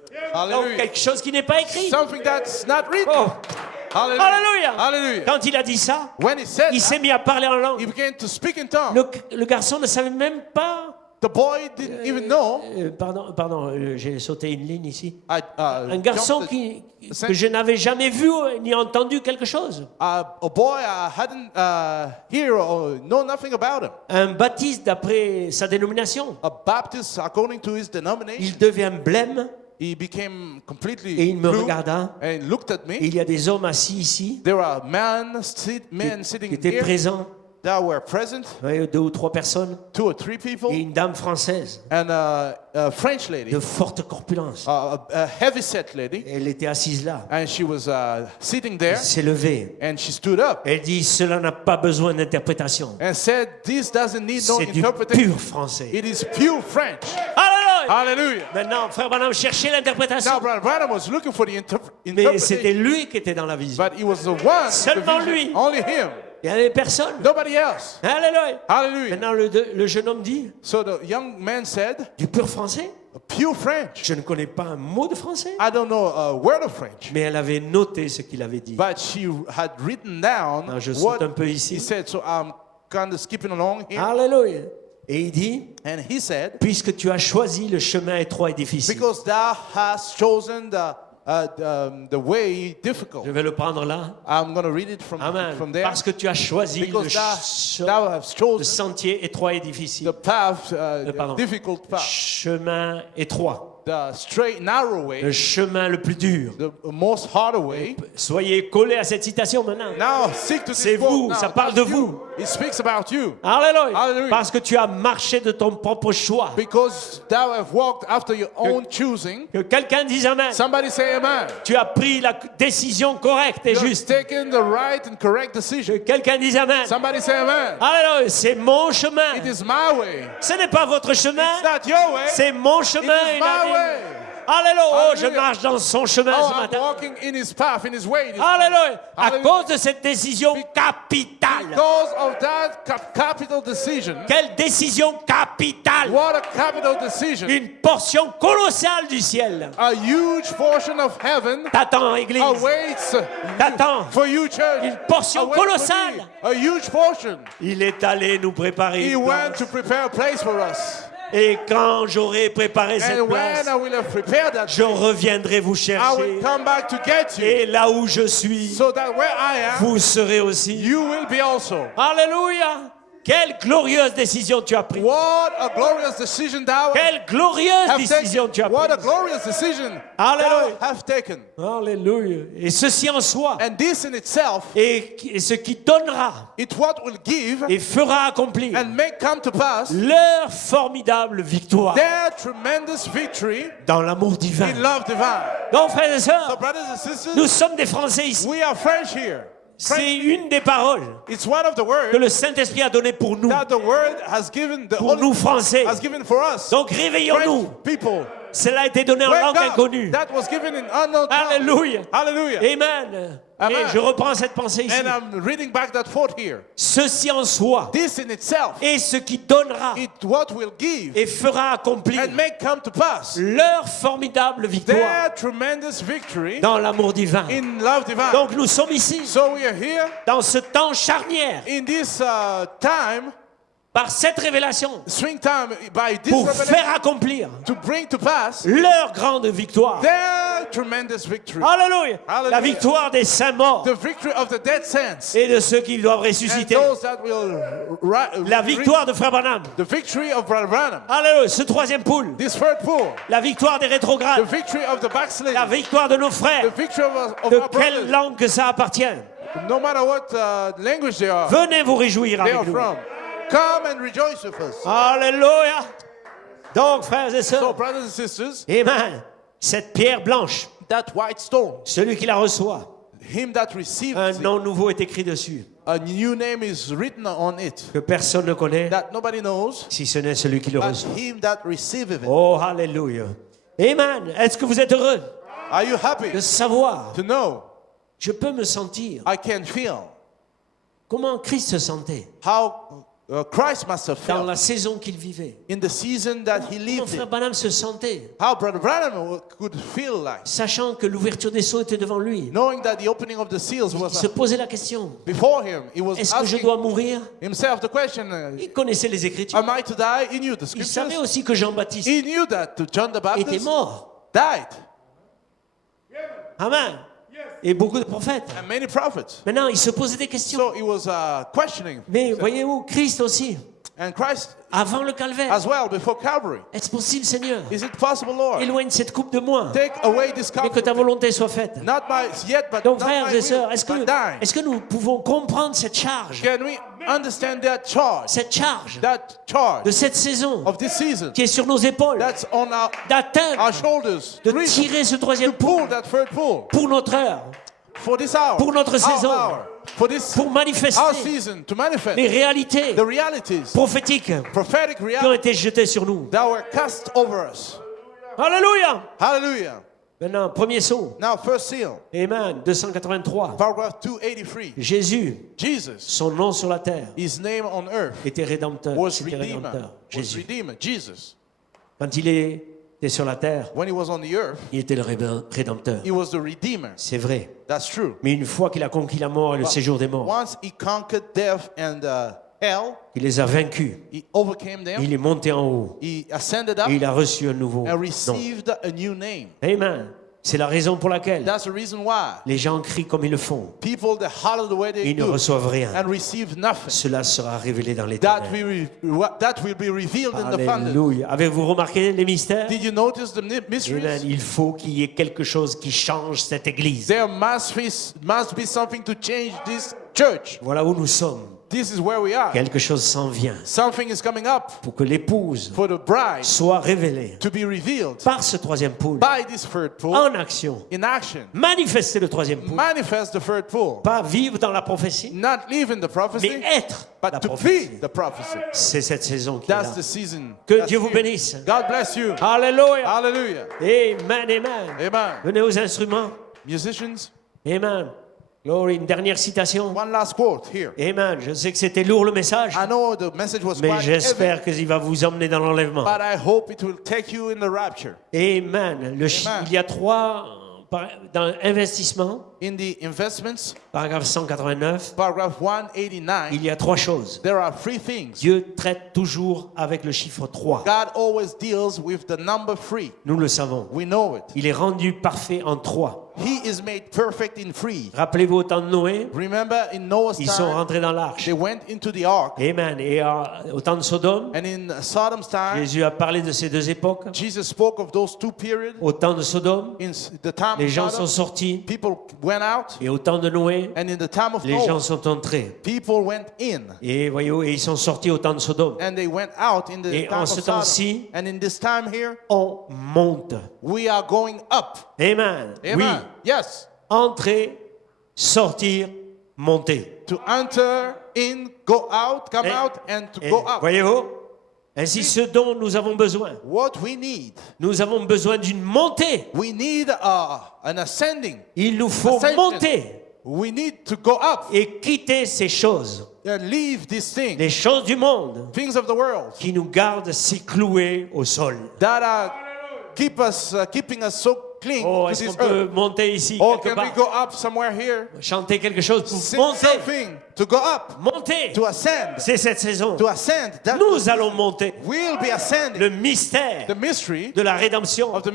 Donc Hallelujah. quelque chose qui n'est pas écrit. Something that's not written. Oh, Hallelujah. alléluia. Hallelujah. Quand il a dit ça, When he said il s'est that, mis à parler en he langue. began to speak in tongues. Le garçon ne savait même pas. The boy didn't even know. Pardon, j'ai sauté une ligne ici. Un Un garçon que je n'avais jamais vu ni entendu quelque chose. A boy I hadn't hear or know nothing about him. Un baptiste d'après sa dénomination. A Baptist according to his denomination. Il devient blême He became completely et il me blue regarda. and looked at Et me. il y a des hommes assis ici There are men qui sitting étaient here présents. that were present, Oui, 2 ou 3 personnes. 2 or 3 people, Et une dame française and a French lady, de forte corpulence. a heavy-set lady, Elle était assise là. and she was sitting there, Elle s'est levée. and she stood up Elle dit, cela n'a pas besoin d'interprétation. and said, "This doesn't need no C'est du interpretation. pur français. It is pure French." Alléluia! Hallelujah. Maintenant, frère Branham cherchait Now, l'interprétation. Brother Branham was looking for the Mais c'était interpretation, lui qui était dans la vision. but he was the one, Seulement the vision, lui. only him, Il n'y avait personne. nobody else. Alléluia! Hallelujah. Maintenant, le jeune homme dit, So the young man said, du pur français? "Pure French. Je ne connais pas un mot de français. I don't know a word of French." Mais elle avait noté ce qu'il avait dit. But she had written down Non, je what saute un peu he ici. said. So I'm kind of skipping along here. Alléluia! Et il dit, And he said, puisque tu as choisi le chemin étroit et difficile. "Because thou hast chosen the way difficult." Je vais le prendre là. I'm going to read it from Amen. there. Parce que tu as choisi le, Because thou hast le chosen sentier étroit et difficile. the path, pardon. difficult path, Chemin étroit. the straight, narrow way, Le chemin le plus dur. the most harder way. Soyez collés à cette citation maintenant. Now, seek to C'est this quote. vous, Now, ça parle that's de you. vous. It speaks about you. Alléluia. Hallelujah. Parce que tu as marché de ton propre choix. Because thou have walked after your own choosing. Que quelqu'un dise Amen. Somebody say amen. Tu as pris la décision correcte et You have juste. taken the right and correct Que decision. quelqu'un dise Amen. Somebody say amen. Alléluia. C'est mon chemin. It is my way. Ce n'est pas votre chemin. It's not your way. C'est mon It chemin. is Il a my dit. way. Alléluia. Oh, je Hallelujah. marche dans son chemin Oh, ce I'm matin. walking in his path, in his way. Alléluia. À Hallelujah. cause de cette décision capitale. Because of that capital decision. Quelle décision capitale. What a capital decision. Une portion colossale du ciel. A huge portion of heaven T'attends, Église. awaits T'attends. for you, church. Une portion Awaits for colossale. me. A huge portion. Il est allé nous préparer He une went place. to prepare a place for us. Et quand j'aurai préparé cette And place, when I will have prepared that, je reviendrai vous I chercher. will come back to get you. Et là où je suis, So that where I am, vous serez aussi. you will be also. Alléluia! Quelle glorieuse décision tu as prise. What a glorious decision thou Quelle glorieuse have décision taken. tu as What a prise. glorious decision Hallelujah. thou have taken. Alléluia. Et ceci en soi, And this in itself, et ce qui donnera it's what will give et fera accomplir and make come to pass leur formidable victoire their tremendous victory dans l'amour divin. in love divine. Donc, frères et So, sœurs, brothers and sisters, nous sommes des Français ici. we are French here. C'est une des paroles It's one of the que words le Saint-Esprit a donné pour nous, that the word has given, the pour Holy nous Français. has given for us. Donc réveillons-nous. French people. Cela a été donné en Wake langue up. inconnue. That was given in unknown tongue. Alléluia. Hallelujah. Amen. Amen. Et je reprends cette pensée ici. And I'm reading back that thought here. Ceci en soi This in itself, est ce qui donnera it what will give et fera accomplir and make come to pass leur formidable victoire their tremendous victory dans l'amour divin. in love divine. Donc nous sommes ici, So we are here dans ce temps charnière, in this time, par cette révélation, swing time, by this pour revelation, faire accomplir to bring to pass leur grande victoire. their tremendous victory. Alléluia. Hallelujah. La victoire des saints morts The victory of the dead saints. et de ceux qui doivent And ressusciter. those that will La victoire de Frère Branham. the victory of Brother Branham. Alléluia. Ce troisième poule. This third pool. La victoire des The rétrogrades. victory of the La backsliders. victoire de nos frères. The victory of De our quelle brothers. langue que ça appartient. No matter what language they are Venez vous réjouir avec nous. from. Come and rejoice with us. Alléluia. Donc, frères et So, sœurs, brothers and sisters, amen. Cette pierre blanche, that white stone, celui qui la reçoit, him that receives un it, nom nouveau est écrit dessus, a new name is written on it que personne ne connaît, that nobody knows, si ce n'est celui qui le but reçoit. him that receiveth it. Oh, alléluia. Amen. Est-ce que vous êtes heureux Are you happy de savoir, to know? je peux me sentir, I can feel comment Christ se sentait how Christ must have dans felt la saison qu'il vivait. in the season that he Comment lived Frère in. Branham se sentait, How Brother Branham could feel like, sachant que l'ouverture des sceaux était devant lui. knowing that the opening of the seals Il was se posait la question, before him. He was est-ce que je asking dois mourir? himself the question, Il connaissait les Écritures. am I to die? He knew the Il savait scriptures. aussi que Jean-Baptiste He knew that John the était Baptist mort. died, Amen. Et beaucoup de prophètes. and many prophets. Maintenant, il se posait des questions. So he was questioning. Mais voyez-vous, Christ aussi, And Christ avant le calvaire, as well, before Calvary. est-ce possible, Seigneur? Is it possible, Lord? Éloigne cette coupe de moi, Take away this mais cup. que ta volonté soit faite. Not my yet, but Donc, not frères my et sœurs, will, est-ce but thine. que nous pouvons comprendre cette charge Can we understand that charge cette charge of de cette saison this season qui est sur nos épaules, that's on our d'atteindre, shoulders, de to reach, tirer ce troisième to pool pull that third pull pour notre heure, for this hour, pour notre our saison, hour, for this pour our manifester season, to manifest les réalités the realities, prophétiques prophetic qui ont realities été jetées sur nous. that were cast over us. Alléluia! Hallelujah. Maintenant, premier saut. Now, first seal, Amen. 283. paragraph 283. Jésus, Jesus, son nom sur la terre, his name on earth était rédempteur. was C'était Redeemer. rédempteur. Was Jésus. Redeemer, Jesus. Quand il était sur la terre, When he was on the earth, il était le rédempteur. he was the Redeemer. C'est vrai. That's true. Mais une fois qu'il a conquis la mort et le séjour des morts, Once he conquered death and hell, il les a vaincus. he overcame them. Il est monté en haut. He ascended up Et il a reçu un nouveau and nom. received a new name. Amen. C'est la raison pour laquelle That's the reason why les gens crient comme ils le font. people that holler the way they Ils ne do reçoivent rien. and receive nothing, Cela sera révélé dans that l'éternel. will be revealed in the thunder. Alléluia. Avez-vous remarqué les mystères? Did you notice the Amen. mysteries? Il faut qu'il y ait quelque chose qui change cette église. There must be something to change this church. Voilà où nous sommes. This is where we are. Quelque chose s'en vient Something is coming up pour que l'épouse for the bride soit révélée to be revealed par ce troisième pôle by this third pull en action. in action. Manifester le troisième pôle. Manifest the third pull. Pas vivre dans la prophétie, Not live in the prophecy, mais être la but to prophétie. be the prophecy. C'est cette saison qui est That's là. the season. Que That's Dieu vous here. bénisse. God bless you. Alléluia. Hallelujah. Amen, amen. Amen. Venez aux instruments. Musicians, Amen. Glory. Une dernière citation. one last quote here. Amen. Je sais que c'était lourd le message, I know the message was mais quite heavy, j'espère qu'il va vous emmener dans l'enlèvement. but I hope it will take you in the rapture. Amen. Amen. Il y a trois dans investissement, In the investments, paragraphe 189, paragraph 189, il y a trois choses. there are three things. Dieu traite toujours avec le chiffre 3. God always deals with the number 3. Nous le savons. We know it. Il est rendu parfait en 3. He is made perfect in 3. Rappelez-vous au temps de Noé, Remember in Noah's ils sont time, rentrés dans l'arche. they went into the ark. Amen. Et au temps de Sodome, And in Sodom's time, Jésus a parlé de ces deux époques. Jesus spoke of those two periods. Au temps de Sodome, In the time les of gens sont Sodom, sortis. people went out. Et au temps de Noé, And in the time of les gens Noah, sont entrés. people went in. Et voyez-vous, et ils sont sortis au temps de Sodome. And they went out in the Et time en of ce Sodom. temps-ci, And in this time here, on monte. we are going up. Amen. Amen. Oui. Yes. Entrer, sortir, monter. To enter in, go out, come Et- out, and to et go up. voyez-vous, ainsi ce dont nous avons besoin. What we need, Nous avons besoin d'une montée. we need an ascending. Il nous faut Ascension. monter We need to go up et quitter ces choses, and leave these things, les choses du monde things of the world qui nous gardent si cloués au sol. that are keeping us so cling Oh, to est-ce this qu'on peut earth. monter ici Or quelque can we part? go up somewhere here? Chanter quelque chose pour Sing monter. something to go up, Monter. to ascend, C'est cette saison. to ascend. That Nous allons monter. will be ascending. Le mystère The mystery de la rédemption of the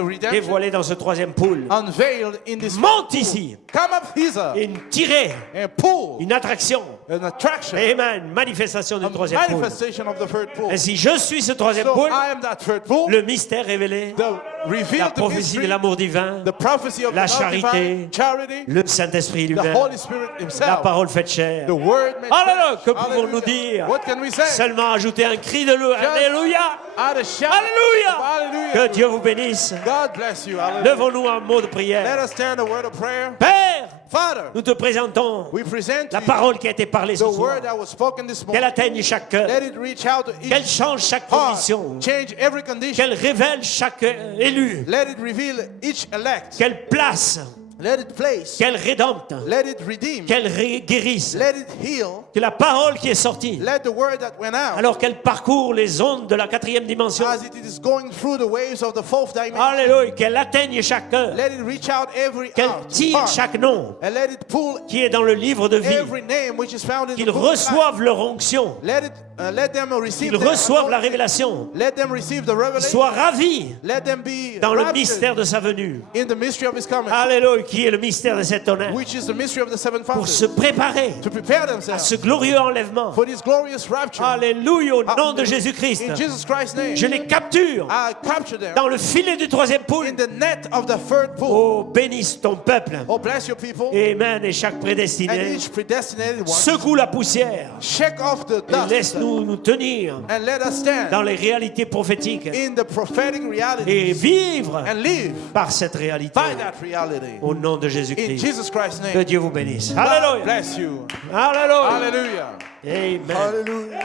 redemption dévoilé dans ce troisième pool. unveiled in this. Monte ici. Come up hither Une tirée, and pull une attraction. an attraction, Amen. Une manifestation du a troisième pool. manifestation of the third pull. Ainsi, je suis ce troisième So pool. I am that third pull. Le mystère révélé, The la revealed the prophétie de mystery, l'amour divin, the prophecy of la the love charité, divine, charity, le Saint-Esprit the lui-même, Holy Spirit la Himself, parole faite chair. the Word made Alléluia, flesh. que pouvons-nous Hallelujah. dire? What can we say? Seulement ajouter un cri de louange. Alléluia. Add a shout. Alléluia. Hallelujah. Que Dieu vous bénisse. God bless you. Hallelujah. Levons-nous en mot de Let prière. us stand a word of prayer. Père, Father, nous te présentons we present la to you parole qui a été parlée ce the soir. word that was spoken this Qu'elle morning. atteigne chaque cœur. Let it reach out to Qu'elle each change chaque heart, condition. change every condition. Qu'elle révèle chaque élu. Let it reveal each elect. Qu'elle place. Let it place. Qu'elle rédempte. Let it redeem. Qu'elle guérisse. Let it heal. Que la parole qui est sortie, Let the word that went out, alors qu'elle parcourt les ondes de la 4e dimension, as it is going through the waves of the fourth dimension, alléluia, qu'elle atteigne chaque cœur, let it reach out every qu'elle heart, tire chaque nom and let it pull qui est dans le livre de vie, every name which is found in the qu'ils book of life. reçoivent leur onction, Let it Let them receive qu'ils reçoivent la révélation, Let them receive the qu'ils revelation. soient ravis Let them be dans le raptured mystère de sa venue. in the mystery of His coming, Alléluia, qui est le mystère de cet honneur, which is the mystery of the seven pour se fountains, préparer to prepare à themselves ce glorieux enlèvement. for this glorious rapture. Alléluia, au nom de Jésus-Christ. In Jesus Christ's name, Je les capture I capture them dans le filet du troisième poule. in the net of the third pool. Oh, bénisse ton peuple. Oh, bless your people. Amen. Et chaque And prédestiné each predestinated one, secoue la poussière shake off the et dust laisse-nous nous tenir and let us stand dans les réalités prophétiques in the prophetic et reality vivre and live par cette réalité. by that reality. Au nom de In Jésus-Christ. Jesus Christ's Que name, Dieu vous bénisse. God Alléluia. bless you. Alléluia. Hallelujah. Amen. Alléluia.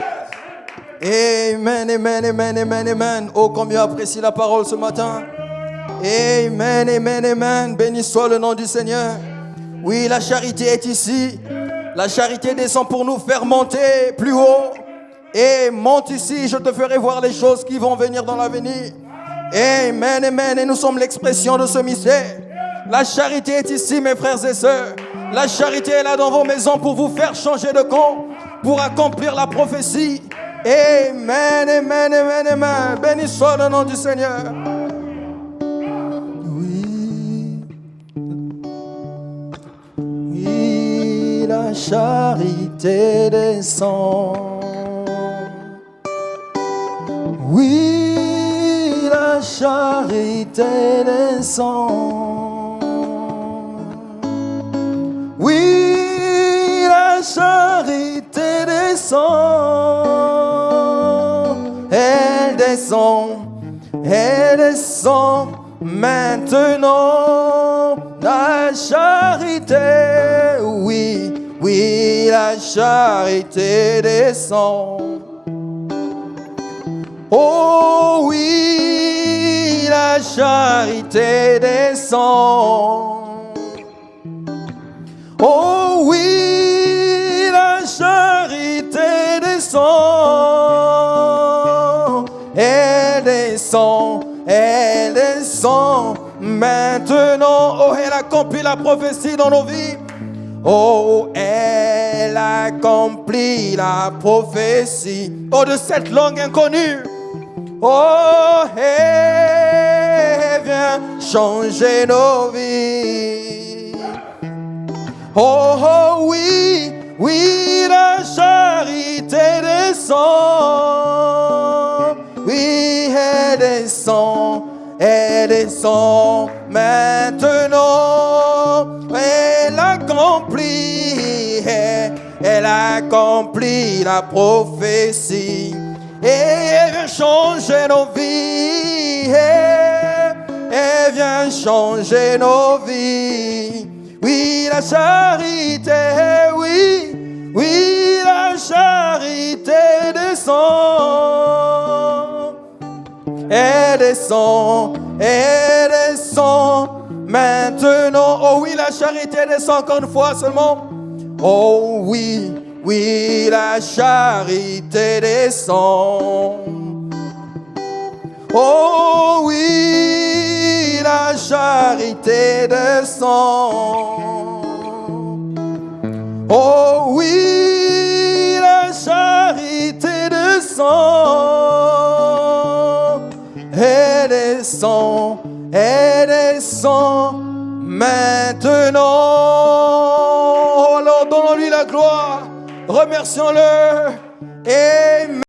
Amen, amen, amen, amen, amen. Oh, combien apprécie la parole ce matin. Amen, amen, amen. Béni soit le nom du Seigneur. Oui, la charité est ici. La charité descend pour nous faire monter plus haut. Et monte ici, je te ferai voir les choses qui vont venir dans l'avenir. Amen, amen. Et nous sommes l'expression de ce mystère. La charité est ici, mes frères et sœurs. La charité est là dans vos maisons pour vous faire changer de camp, pour accomplir la prophétie. Amen, amen, amen, amen. Béni soit le nom du Seigneur. Oui, oui, la charité descend. Oui, la charité descend. Oui, la charité descend. Elle descend maintenant. La charité, oui, oui, la charité descend. Oh oui, la charité descend. Oh oui, la charité descend. Elle descend maintenant. Oh, elle accomplit la prophétie dans nos vies. Oh, elle accomplit la prophétie. Oh, de cette langue inconnue. Oh, elle vient changer nos vies. Oh, oh oui, oui, la charité descend. Oui, elle descend maintenant. Elle accomplit la prophétie. Et elle vient changer nos vies. Elle vient changer nos vies. Oui, la charité, oui, oui, la charité descend. Elle descend maintenant. Oh oui, la charité descend encore une fois seulement. Oh oui, oui, la charité descend. Oh oui, la charité descend. Oh oui, la charité descend. Elle descend maintenant. Alors donnons-lui la gloire, remercions-le. Amen.